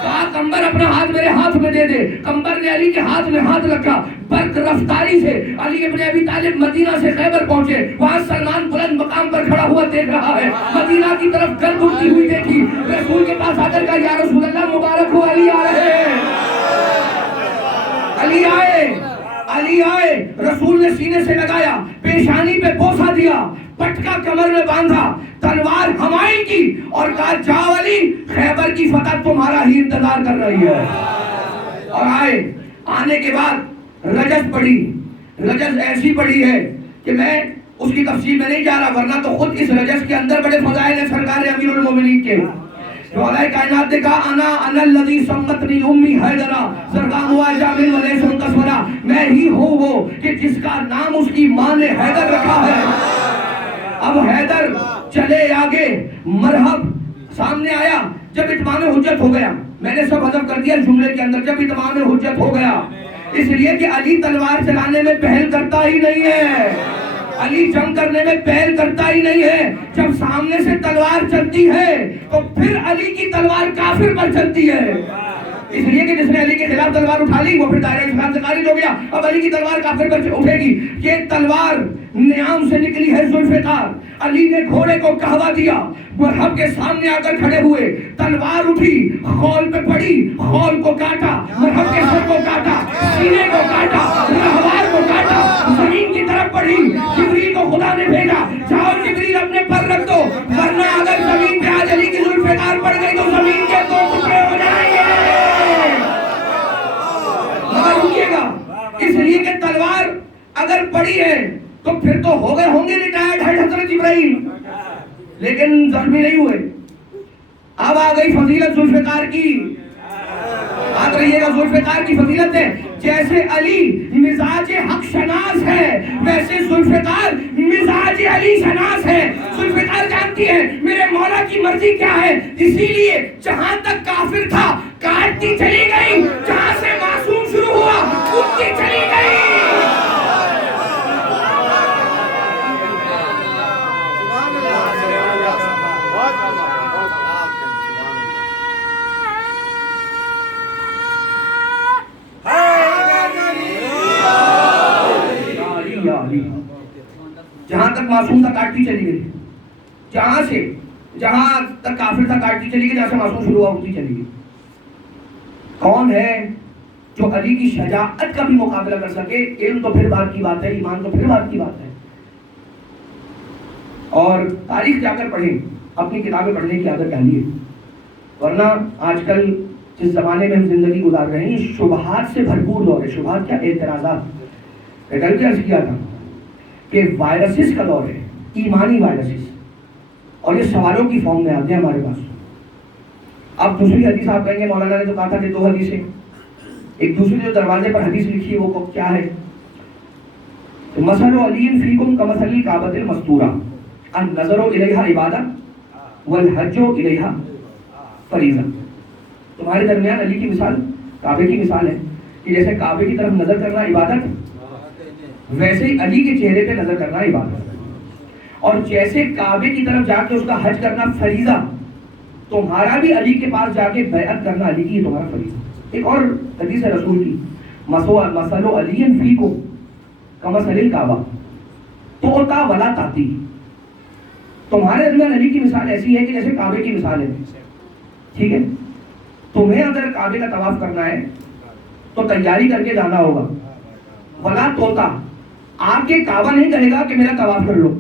کہا قمبر اپنا ہاتھ میرے ہاتھ میں دے دے. قمبر نے علی کے ہاتھ میں ہاتھ رکھا, برق رفتاری سے علی ابن ابی طالب مدینہ سے خیبر پہنچے. وہاں سلمان بلند مقام پر کھڑا ہوا دیکھ رہا ہے, مدینہ کی طرف گرد اٹھتی ہوئی دیکھی. رسول کے پاس آ کر کہا یا رسول اللہ مبارک ہو, علی آ رہے ہیں, علی آئے, علی آئے. رسول نے سینے سے لگایا, پیشانی پہ بوسہ دیا, پٹکا کمر میں باندھا, تلوار حمائل کی اور کہا جاؤ علی, خیبر کی فتح تمہارا ہی انتظار کر رہی ہے. اور آئے. آنے کے بعد رجز پڑھی, رجز ایسی پڑھی ہے کہ میں اس کی تفصیل میں نہیں جا رہا, ورنہ تو خود اس رجز کے اندر بڑے فضائل ہیں سرکار امیر المومنین کے. مولا کائنات نے کہا انا الذی سمتنی امی حیدرہ سرکار ہوا جامن ولیس تصورہ, میں ہی ہوں وہ کہ جس کا نام اس کی ماں نے حیدر رکھا ہے. اب حیدر چلے آگے, مرحب سامنے آیا. جب اتمام حجت ہو گیا, میں نے سب حذف کر دیا جملے کے اندر, جب اتمام حجت ہو گیا, اس لیے کہ علی تلوار چلانے میں پہل کرتا ہی نہیں ہے, علی جنگ کرنے میں پہل کرتا ہی نہیں ہے. جب سامنے سے تلوار چلتی ہے تو پھر علی کی تلوار کافر پر چلتی ہے. اس لیے کہ جس نے علی کے خلاف تلوار اٹھا لی وہ پھر دائرہ اسلام سے خارج ہو گیا. اب علی کی تلوار کافر پر اٹھے گی. یہ تلوار نیام سے نکلی ہے ذوالفقار. علی نے گھوڑے کو کہوا دیا, مرحب کے سامنے آ کر کھڑے ہوئے, تلوار اٹھی, خول پہ پڑی, خول کو کاٹا, مرحب کے سر کو کاٹا, سینے کو کاٹا, رہوار کو کاٹا, زمین کی طرف پڑی. جبریل کو خدا نے بھیجا, جاؤ جبریل اپنے پر رکھ دو, ورنہ اگر زمین پہ آج علی کی ذوالفقار پڑ گئی تو زمین کے 2 ٹکڑے ہو جائیں گے. مگر رکیے گا, اس لیے کہ تلوار اگر پڑی ہے تو پھر تو ہو گئے ہوں گے ریٹائرڈ ہے حضرت جبرائیل, لیکن زخمی نہیں ہوئے. اب آ گئی فضیلت ذوالفقار کی. یاد رہیے گا ذوالفقار کی فضیلت ہے, جیسے علی مزاج حق شناس ہے ویسے ذوالفقار مزاج علی شناس ہے. ذوالفقار جانتی ہے میرے مولا کی مرضی کیا ہے, اسی لیے جہاں تک کافر تھا کاٹتی چلی گئی, جہاں سے معصوم شروع ہوا اٹھتی چلی گئی. جہاں تک معصوم تھا کاٹتی چلی گئی, جہاں تک کافر تھا کاٹتی چلی گئی, جہاں سے معصوم شروع ہوا اٹھتی چلی گئی. کون ہے جو علی کی شجاعت کا بھی مقابلہ کر سکے؟ علم تو پھر بات کی بات ہے, ایمان تو پھر بات کی بات ہے. اور تاریخ جا کر پڑھیں, اپنی کتابیں پڑھنے کی عادت ڈالیے, ورنہ آج کل جس زمانے میں ہم زندگی گزار رہے ہیں شبہات سے بھرپور دور ہے. شبہات کیا؟ اعتراضات. کل بھی عرض کیا تھا کہ وائرسز کا دور ہے, ایمانی وائرسز, اور یہ سوالوں کی فارم میں آتے ہیں ہمارے پاس. اب دوسری حدیث آپ کہیں گے مولانا نے تو کہا تھا کہ 2 حدیثیں, ایک دوسری جو دروازے پر حدیث لکھی ہے وہ کیا ہے؟ مثل علی فیکم کمثل الکعبۃ المستورہ النظر الیہا عبادہ والحج الیہا فریضہ. تمہارے درمیان علی کی مثال کعبے کی مثال ہے کہ جیسے کعبے کی طرف نظر کرنا عبادت, ویسے ہی علی کے چہرے پہ نظر کرنا عبادت, اور جیسے کعبے کی طرف جا کے اس کا حج کرنا فریضہ, تمہارا بھی علی کے پاس جا کے بیعت کرنا علی کی تمہارا فریضہ. ایک اور حدیث ہے رسول کی, مثل علی فیکم کمثل الکعبہ تؤتی ولا تأتی. تمہارے درمیان علی کی مثال ایسی ہے کہ جیسے کعبے کی مثال ہے. ٹھیک ہے, تمہیں اگر کعبے کا طواف کرنا ہے تو تیاری کر کے جانا ہوگا. ولا توتا, آ کے کعبہ نہیں کہے گا کہ میرا طواف کر لو.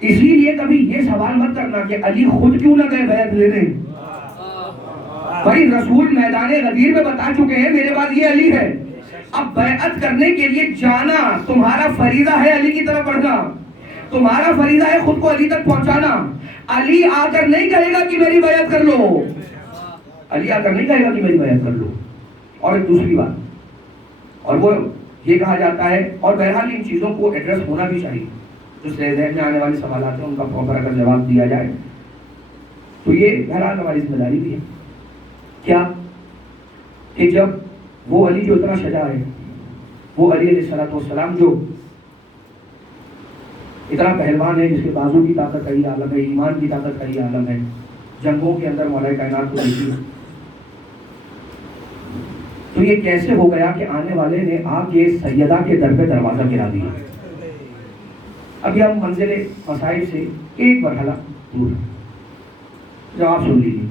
اسی لیے کبھی یہ سوال مت کرنا کہ علی خود کیوں نہ گئے بیعت لینے. بھائی رسول میدان غدیر میں بتا چکے ہیں میرے بعد یہ علی ہے. اب بیعت کرنے کے لیے جانا تمہارا فریضہ ہے, علی کی طرف بڑھنا تمہارا فریضہ ہے, خود کو علی تک پہنچانا. علی آ کر نہیں کہے گا کہ میری بیعت کر لو, علی آ کر نہیں کہے گا کہ میری بیعت کر لو. اور ایک دوسری بات, اور وہ یہ کہا جاتا ہے, اور بہرحال ان چیزوں کو ایڈریس ہونا بھی چاہیے, جو ذہن میں آنے والے سوالات ہیں ان کا پراپر اگر جواب دیا جائے تو یہ بہرحال ہماری ذمہ داری بھی ہے. کیا کہ جب وہ علی جو اتنا شجاع ہے, وہ علی علیہ السلام جو اتنا پہلوان ہے, جس کے بازو کی طاقت کا ہی عالم ہے, ایمان کی طاقت کا ہی عالم ہے, جنگوں کے اندر مولا کائنات کو دیکھی, تو یہ کیسے ہو گیا کہ آنے والے نے آ کے سیدہ کے در پہ دروازہ گرا دیا؟ ابھی ہم منزل مسائل سے ایک مرحلہ دور ہیں. جواب سن لیجیے.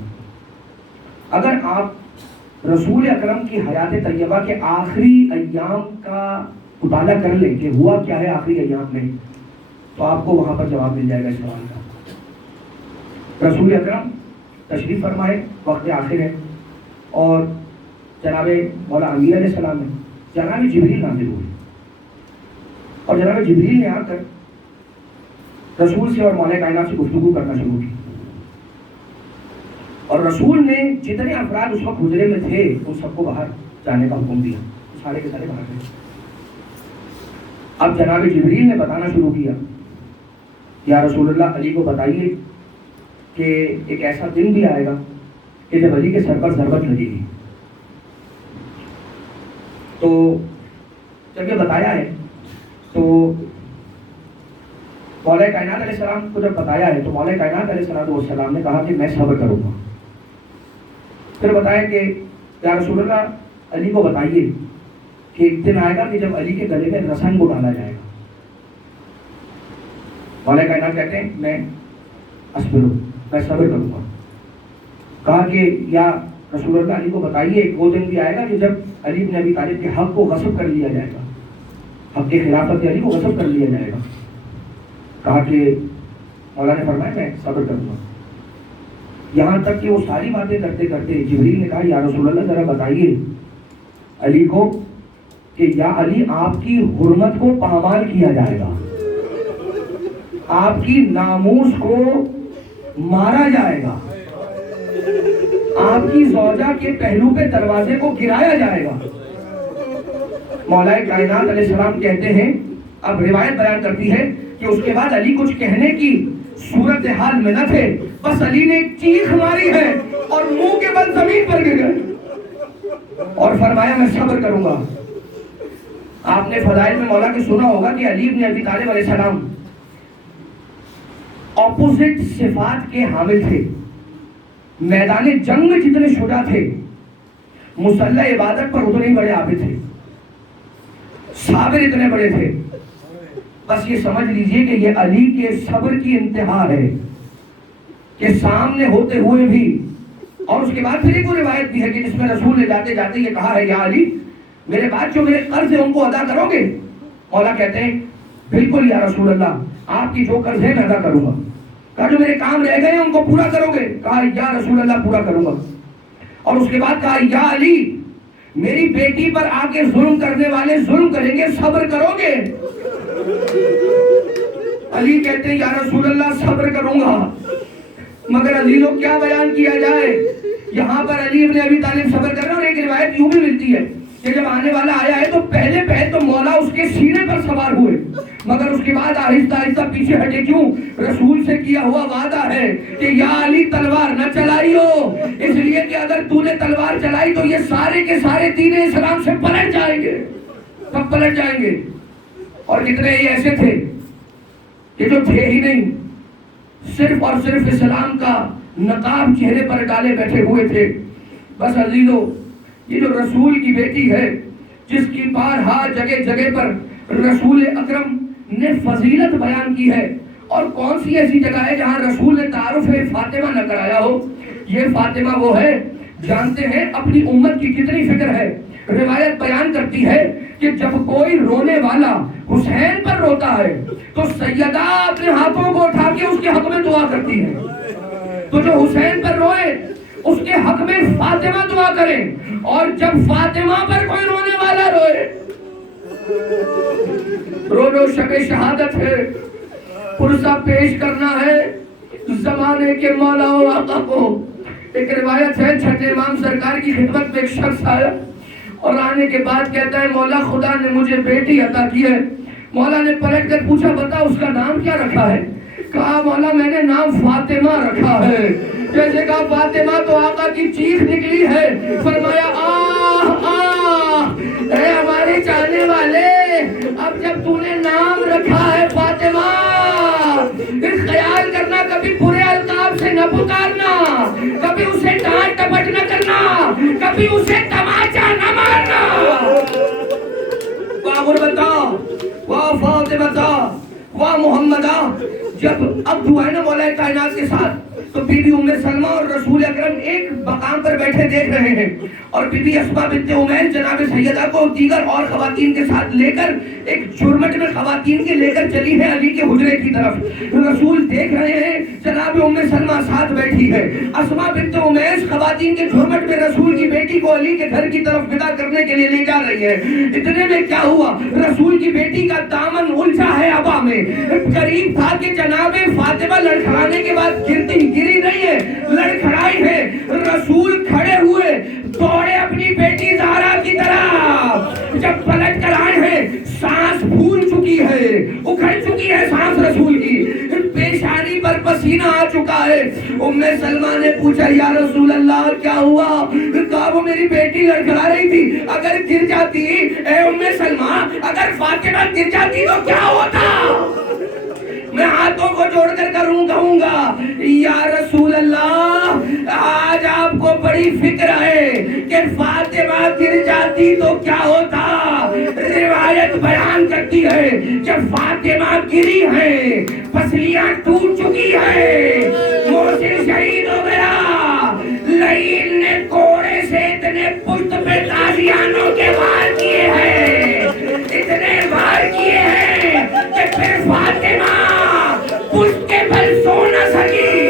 اگر آپ رسول اکرم کی حیات طیبہ کے آخری ایام کا مطالعہ کر لیں کہ ہوا کیا ہے آخری ایام میں, تو آپ کو وہاں پر جواب مل جائے گا اس سوال کا. رسول اکرم تشریف فرمائے, وقت آخر ہے, اور جناب مولا امیر علیہ السلام نے جناب جبریل نازل ہوئے, اور جناب جبریل نے آ کر رسول سے اور مولا کائنات سے گفتگو کرنا شروع کی. اور رسول نے جتنے افراد اس وقت حجرے میں تھے ان سب کو باہر جانے کا حکم دیا, سارے کے سارے باہر گئے. اب جناب جبریل نے بتانا شروع کیا, یا رسول اللہ علی کو بتائیے کہ ایک ایسا دن بھی آئے گا کہ جب علی کے سر پر ضربت لگے گی. تو جب یہ بتایا ہے تو مولا کائنات علیہ السلام کو جب بتایا ہے تو مولا کائنات علیہ السلام نے کہا کہ میں صبر کروں گا. پھر بتایا کہ یا رسول اللہ علی کو بتائیے کہ ایک دن آئے گا کہ جب علی کے گلے میں رسن کو ڈالا جائے گا. مولا کائنات کہتے ہیں میں صبر کروں گا. کہا کہ یا رسول اللہ علی کو بتائیے وہ دن بھی آئے گا کہ جب علی بن ابی طالب کے حق کو غصب کر لیا جائے گا, حق کے خلافت علی کو غصب کر لیا جائے گا. کہا کہ مولا نے فرمایا میں صبر کروں گا. یہاں تک کہ وہ ساری باتیں کرتے کرتے جبریل نے کہا یا رسول اللہ ذرا بتائیے علی کو کہ یا علی آپ کی حرمت کو پامال کیا جائے گا, آپ کی ناموس کو مارا جائے گا, آپ کی زوجہ کے پہلو پہ دروازے کو گرایا جائے گا. مولا کائنات علیہ السلام کہتے ہیں, اب روایت بیان کرتی ہے کہ اس کے بعد علی کچھ کہنے کی صورتحال میں نہ تھے, بس علی نے ایک چیخ ماری ہے اور منہ کے بل زمین پر گر گئے اور فرمایا میں صبر کروں گا. آپ نے فضائل میں مولا کے سنا ہوگا کہ علی بن ابی طالب علیہ السلام اپوزٹ صفات کے حامل تھے, میدان جنگ میں جتنے شجاع تھے, مسلح عبادت پر اتنے ہی بڑے عابد تھے, صابر اتنے بڑے تھے. بس یہ سمجھ لیجئے کہ یہ علی کے صبر کی انتہا ہے کہ سامنے ہوتے ہوئے بھی. اور اس کے بعد پھر ایک روایت بھی ہے کہ جس میں رسول نے جاتے جاتے یہ کہا ہے یا علی میرے بعد جو میرے قرض ہے ان کو ادا کرو گے؟ مولا کہتے ہیں بالکل یا رسول اللہ, آپ کی جو قرض ہے میں ادا کروں گا. کہا جو میرے کام رہ گئے ہیں ان کو پورا کرو گے؟ کہا یا رسول اللہ پورا کروں گا. اور اس کے بعد کہا یا علی میری بیٹی پر آ کے ظلم کرنے والے ظلم کریں گے, صبر کرو گے؟ علی کہتے ہیں یا رسول اللہ صبر کروں گا. مگر عزیزوں کیا بیان کیا جائے, یہاں پر علی ابن ابی طالب صبر کر رہے ہیں. اور ایک روایت یوں بھی ملتی ہے کہ جب آنے والا آیا ہے تو پہلے تو مولا اس کے سینے پر سوار ہوئے, مگر اس کے بعد آہستہ آہستہ پیچھے ہٹے. کیوں؟ رسول سے کیا ہوا وعدہ ہے کہ یا علی تلوار نہ چلائیو, اس لیے کہ اگر تو نے تلوار چلائی تو یہ سارے کے سارے دین اسلام سے پلٹ جائیں گے, سب پلٹ جائیں گے. اور کتنے ہی ایسے تھے کہ جو تھے ہی نہیں, صرف اور صرف اسلام کا نقاب چہرے پر ڈالے بیٹھے ہوئے تھے. بس عزیزو یہ جو رسول کی بیٹی ہے جس کی بارہا جگہ جگہ پر رسول اکرم نے فضیلت بیان کی ہے, اور کون سی ایسی جگہ ہے جہاں رسول نے تعارف فاطمہ نہ کرایا ہو؟ یہ فاطمہ وہ ہے, جانتے ہیں اپنی امت کی کتنی فکر ہے. روایت بیان کرتی ہے کہ جب کوئی رونے والا حسین پر روتا ہے تو سیدہ اپنے ہاتھوں کو اٹھا کے اس کے حق میں دعا کرتی ہے. تو جو حسین پر روئے اس کے حق میں فاطمہ دعا کرے, اور جب فاطمہ پر کوئی رونے والا روئے, رو شب شہادت ہے, پرسہ پیش کرنا ہے زمانے کے مولا و آقا کو. ایک روایت ہے چھٹے امام سرکار کی خدمت میں ایک شخص آیا اور آنے کے بعد کہتا ہے مولا خدا نے مجھے بیٹی عطا کی ہے. مولا نے پلٹ کر پوچھا بتا اس کا نام کیا رکھا ہے؟ کہا مولا میں نے نام فاطمہ رکھا ہے. جیسے کہا فاطمہ تو آقا کی چیخ نکلی ہے. فرمایا آہ آہ اے ہمارے چاہنے والے, اب جب تو نے نام رکھا ہے فاطمہ, اس خیال کرنا کبھی برے القاب سے نہ پکارنا, کبھی اسے ڈانٹ ٹپٹ نہ کرنا, کبھی اسے تماچا نہ مارنا. واہ غربتا, واہ فاطمہ, واہ محمدہ. جب اب دعا ہے نا مولا کائنات کے ساتھ, تو بی بی ام سلمہ اور رسول اکرم ایک مقام پر بیٹھے دیکھ رہے ہیں, اور بی بی اسماء بنت امیس جناب سیدہ کو دیگر اور خواتین کے ساتھ لے کر ایک جھرمٹ میں خواتین کے لے کر چلی ہے علی کے حجرے کی طرف. رسول دیکھ رہے ہیں جناب ام سلمہ ساتھ بیٹھی ہے, اسماء بنت امیس خواتین کے جھرمٹ میں رسول کی بیٹی کو علی کے گھر کی طرف ودا کرنے کے لیے لے جا رہی ہے. اتنے میں کیا ہوا, رسول کی بیٹی کا دامن الجھا ہے ہوا میں. قریب تھا کہ جناب فاطمہ لڑکھڑانے کے بعد گری نہیں ہے, لڑکھڑائی ہے. رسول کھڑے ہوئے دوڑے اپنی بیٹی زہرا کی طرف. جب پلٹ کر آئے ہیں سانس پھول چکی ہے, اکھڑ چکی ہے سانس رسول کی, پیشانی پر پسینہ آ چکا ہے. ام سلمہ نے پوچھا یا رسول اللہ کیا ہوا؟ کہا وہ میری بیٹی لڑکھڑا رہی تھی, اگر گر جاتی اے ام سلمہ, اگر فاطمہ گر جاتی تو کیا ہوتا؟ میں ہاتھوں کو جوڑ کر کہوں گا یا رسول اللہ, آج آپ کو بڑی فکر ہے کہ فاطمہ گر جاتی تو کیا ہوتا؟ روایت بیان کرتی ہے جب فاطمہ گری ہے، پسلیاں ٹوٹ چکی ہے، محسن شہید ہو گیا، لعین نے کوڑے سے اتنے پشت پہ تازیانوں کے وار کیے ہیں، اتنے وار کیے ہیں کہ پھر فاطمہ پشت کے بل سو نہ سکی،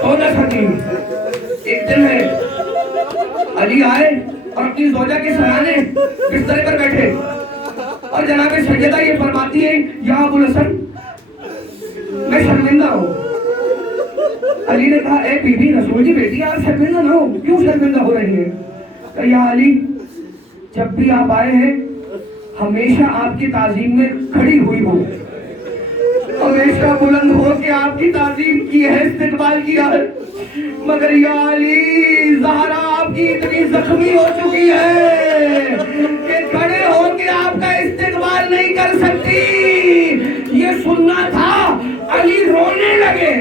سو نہ سکی۔ ایک دن ہے علی آئے اور اپنی زوجہ کے سرانے بسترے پر بیٹھے اور جناب سیدہ یہ فرماتی ہے یا ابو الحسن میں شرمندہ ہوں۔ علی نے کہا اے بی بی رسول کی بیٹی آپ شرمندہ نہ ہو، کیوں شرمندہ ہو رہی ہیں؟ کہا یا علی جب بھی آپ آئے ہیں ہمیشہ آپ کی تعظیم میں کھڑی ہوئی ہو، ہمیشہ بلند ہو کے آپ کی تعظیم کی ہے، استقبال کیا ہے، مگر یا علی زہرا آپ کی اتنی زخمی ہو چکی ہے کہ کھڑے ہو کے آپ کا استقبال نہیں کر سکتی۔ یہ سننا تھا، علی رونے لگے،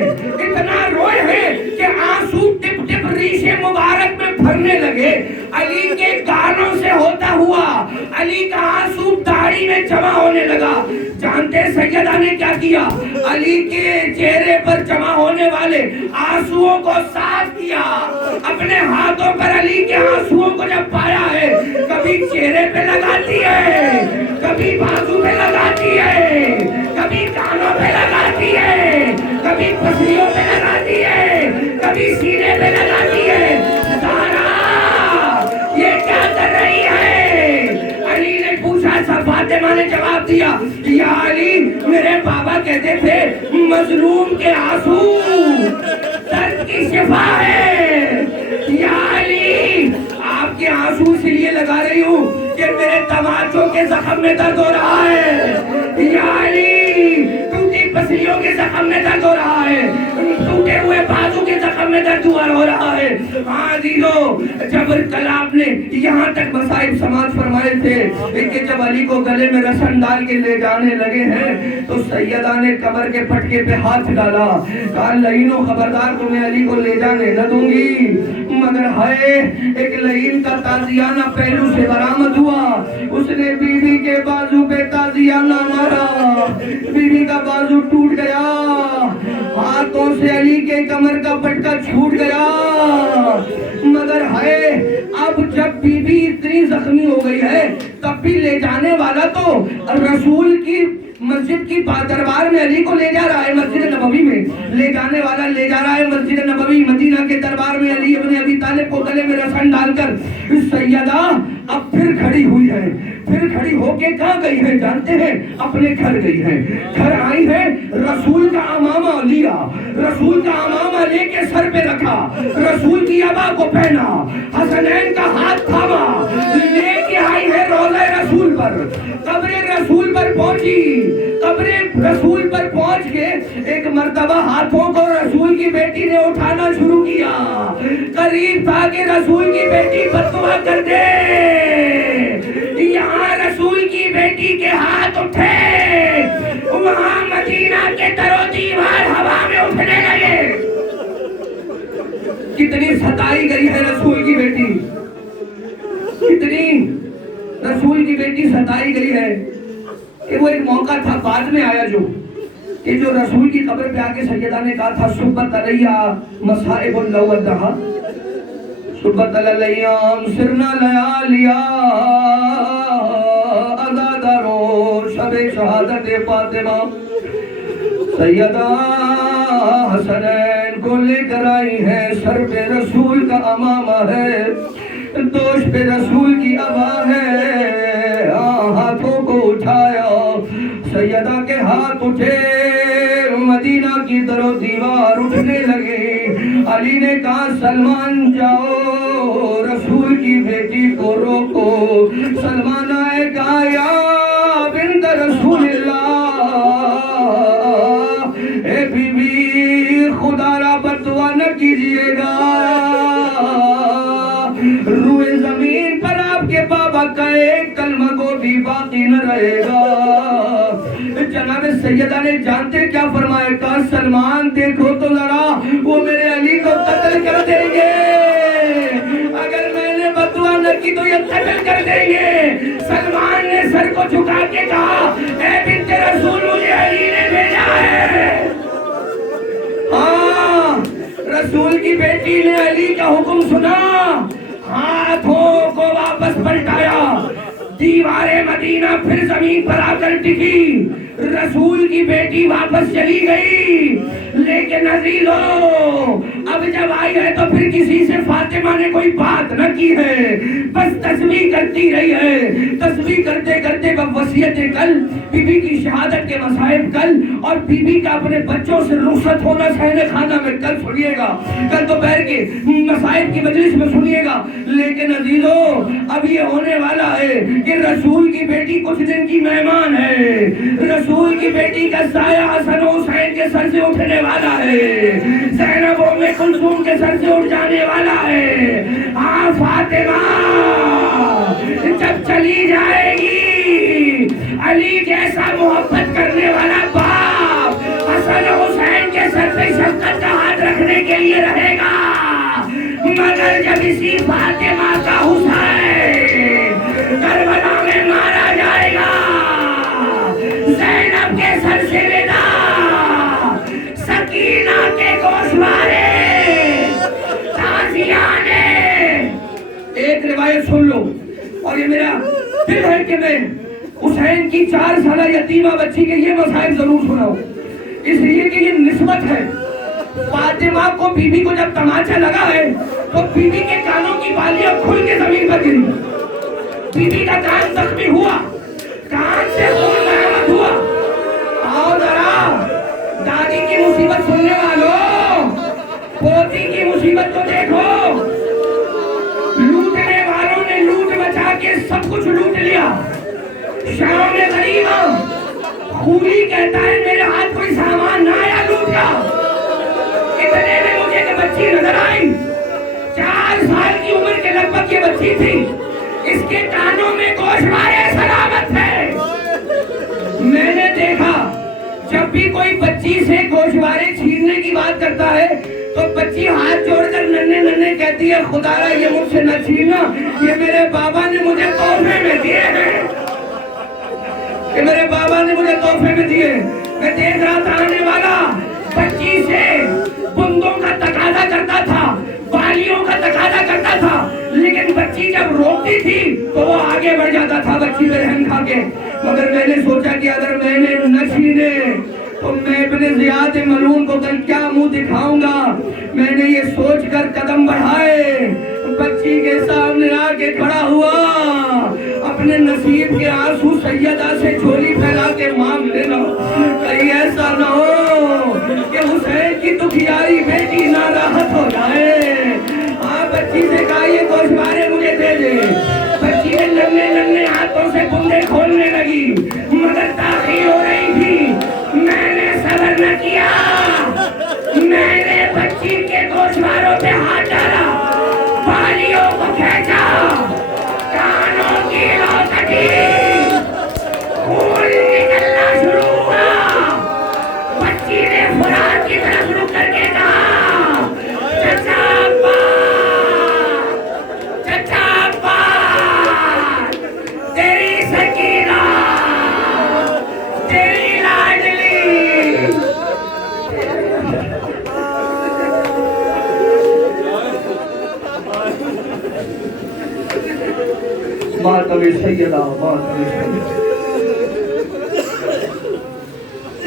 اتنا روئے ہیں کہ آنسو ٹپ ٹپ ریش مبارک میں بھرنے لگے، علی کے گانوں سے ہوتا ہوا علی کا آنسو داڑھی میں جمع ہونے لگا۔ جانتے سیدہ نے کیا کیا؟ علی کے چہرے پر جمع ہونے والے آنسوؤں کو صاف کیا، اپنے ہاتھوں پر علی کے آنسوؤں کو جب پایا ہے، کبھی چہرے پہ لگاتی ہے، کبھی بازو پہ لگاتی ہے، کبھی کانوں پہ لگاتی ہے، کبھی پسلیوں پہ لگاتی ہے، کبھی سینے پہ لگاتی ہے۔ زہرا یہ کیا کر رہی ہے؟ علی نے پوچھا، فاطمہ نے جواب دیا یا علی میرے بابا کہتے تھے مظلوم کے آنسو درد کی شفا ہے۔ یا علی آپ کے آنسو اس لیے لگا رہی ہوں کہ میرے تماچوں کے زخم میں درد ہو رہا ہے۔ یا علی ٹوٹی پسلیوں کے زخم میں درد ہو رہا ہے، ٹوٹے ہوئے بازو کے زخم میں درد ہو رہا ہے۔ عزیزو جب کلام نے یہاں تک مصائب سماعت فرمائے تھے کہ جب علی کو گلے میں رسن ڈال کے لے جانے لگے ہیں تو سیدہ نے کمر کے پٹکے پہ ہاتھ ڈالا، کہا لعینو خبردار تمہیں علی کو لے جانے نہ دوں گی۔ مگر ہائے ایک لعین کا تازیانہ پہلو سے برآمد ہوا، اس نے بی بی کے بازو پہ تازیانہ مارا، بی بی کا بازو ٹوٹ گیا، ہاتھوں سے علی کے کمر کا پٹکا چھوٹ گیا۔ مگر ہے اب جب بی بی اتنی زخمی ہو گئی ہے تب بھی لے جانے والا تو رسول کی مسجد کی دربار میں علی کو لے جا رہا ہے، مسجد نبوی میں لے جانے والا لے جا رہا ہے مسجد نبوی مدینہ کے دربار میں علی ابن ابی طالب کو گلے میں رسن ڈال کر سیدہ اب پھر کھڑی ہوئی ہے، پھر کھڑی ہو کے کہاں گئی ہے جانتے ہیں؟ اپنے گھر گئی ہے، گھر آئی ہے، رسول کا امامہ لیا، رسول کا امامہ لے کے سر پہ رکھا، رسول کی عبا کو پہنا، حسنین کا ہاتھ تھاما، لے کے آئی ہے روضہ رسول پر، قبر رسول پر پہنچی، قبر رسول پر پہنچ کے ایک مرتبہ ہاتھوں کو رسول کی بیٹی نے اٹھانا شروع کیا، قریب تھا کہ رسول کی بیٹی بددعا کر دے، یہاں رسول کی بیٹی کے ہاتھ اٹھے، وہاں مدینہ کے در و دیوار ہوا میں اٹھنے لگے۔ کتنی ستائی گئی ہے رسول کی بیٹی، کتنی رسول کی بیٹی ستائی گئی ہے کہ وہ ایک موقع تھا بعد میں آیا کہ جو رسول کی قبر پہ آکے سیدہ نے کہا تھا سبت علیہ مصائب لو ودہا، سبت علیہ سرنا لیالیا ازادارو شب شہادت فاطمہ، سیدہ حسنین کو لے کر آئی ہے، سر پہ رسول کا امامہ ہے، دوش پہ رسول کی عبا ہے، ہاتھوں کو اٹھایا، سیدہ کے ہاتھ اٹھے، مدینہ کی در و دیوار اٹھنے لگے، علی نے کہا سلمان جاؤ رسول کی بیٹی کو روکو، سلمان آئے کہا یا بنت رسول اللہ، اے بی بی خدا را بددعا نہ کیجئے گا، روئے زمین پر آپ کے بابا کا ایک کلمہ کو بھی باقی نہ رہے گا۔ جناب سیدہ نے جانتے کیا فرمایا؟ کہا سلمان دیکھو تو ذرا وہ میرے علی کو قتل کر دیں گے، اگر دیں گے. سلمان نے سر کو جھکا کے کہا اے بنت رسول مجھے علی نے بھیجا ہے. ہاں رسول کی بیٹی نے علی کا حکم سنا, ہاتھوں کو واپس پلٹایا, دیوار مدینہ پھر زمین پر آ کر ٹکی, رسول کی بیٹی واپس چلی گئی. لیکن عزیزو اب جب آئی ہے تو پھر کسی سے فاطمہ نے کوئی بات نہ کی ہے, بس تسبیح کرتی رہی ہے. تسبیح کرتے کرتے وصیت کل, بی بی کی شہادت کے مصائب کل, اور بی بی کا اپنے بچوں سے رخصت ہونا صحن خانہ میں کل سنیے گا, کل دوپہر کے مصائب کی مجلس میں سنیے گا. لیکن عزیزو اب یہ ہونے والا ہے کہ رسول کی بیٹی کچھ دن کی مہمان ہے, رسول کی بیٹی کا سایہ حسن و حسین کے سر سے اٹھنے والا ہے, زینب و ام کلثوم کے سر سے اٹھ جانے والا ہے. ہاں فاطمہ جب چلی جائے گی, علی جیسا محبت کرنے والا باپ حسن و حسین کے سر پہ شفقت کا ہاتھ رکھنے کے لیے رہے گا, مگر جب اسی فاطمہ کا حسین کربلا میں مارا جائے گا, زینب کے سر سے ودا, سکینہ کے گوشوارے, تازیانے. ایک روایت سن لو, اور یہ میرا دل ہے کہ میں حسین کی 4 سالہ یتیمہ بچی کے یہ مسائل ضرور سناؤں, اس لیے کہ یہ نسبت ہے. فاطمہ کو بی بی کو جب تماچا لگا ہے تو بی بی کے کانوں کی بالیاں کھل کے زمین پر گری, بی بی کا کان زخمی ہوا, کان سے خون برآمد ہوا. آؤ ذرا دادی کی مصیبت سننے والوں, پوتی کی مصیبت کو دیکھو. لوٹنے والوں نے لوٹ مچا کے سب کچھ لوٹ لیا. شام میں غریبا خوری کہتا ہے میرے ہاتھ کوئی سامان نہ آیا لوٹ گیا. اتنے میں مجھے ایک بچی نظر آئی, 4 سال کی عمر کے لگ بھگ یہ بچی تھی, اس کے کانوں میں گوشوارے سلامت ہے. میں نے دیکھا جب بھی کوئی بچی سے گوشوارے چھیننے کی بات کرتا ہے تو بچی ہاتھ جوڑ کر ننھے ننھے کہتی ہے خدایا یہ مجھ سے نہ چھینا, یہ میرے بابا نے مجھے تحفے میں دیے ہیں, یہ میرے بابا نے مجھے تحفے میں دیے. میں دیکھ رہا تھا آنے والا بچی سے بندوں کا تقاضا کرتا تھا, بالیوں کا تقاضا کرتا تھا, لیکن بچی جب روتی تھی تو وہ آگے بڑھ جاتا تھا بچی پہ رحم کھا کے. مگر میں نے سوچا کہ اگر میں نے نہ چھینے تو میں اپنے زیاد ملعون کو کل کیا منہ دکھاؤں گا. میں نے یہ سوچ کر قدم بڑھائے, بچی کے سامنے آ کے کھڑا ہوا, اپنے نصیب کے آنسو سیدہ سے جھولی پھیلا کے مانگ لینا. کہیں ایسا نہ ہو کہ حسین کی دکھیاری بیٹی ناراحت ہو جائے. ہاں بچی سے کہا یہ گوشوارے مجھے دے دے. بچی نے ننھے ننھے ہاتھوں سے بندے کھولنے لگی, مگر تاخیر ہو رہی تھی. میں نے صبر نہ کیا, میں نے بچی کے گوشواروں پہ ہاتھ ڈالا, بالیوں کو کھینچا, کانوں کی لو کٹی, خون نکلنا شروع ہوا. بچی نے فرات کی طرف رک کر کے کہا چچا ابا, چچا ابا, تیری سکینہ, تیری لاڈلی. ماتم سیدہ, ماتم سیدہ.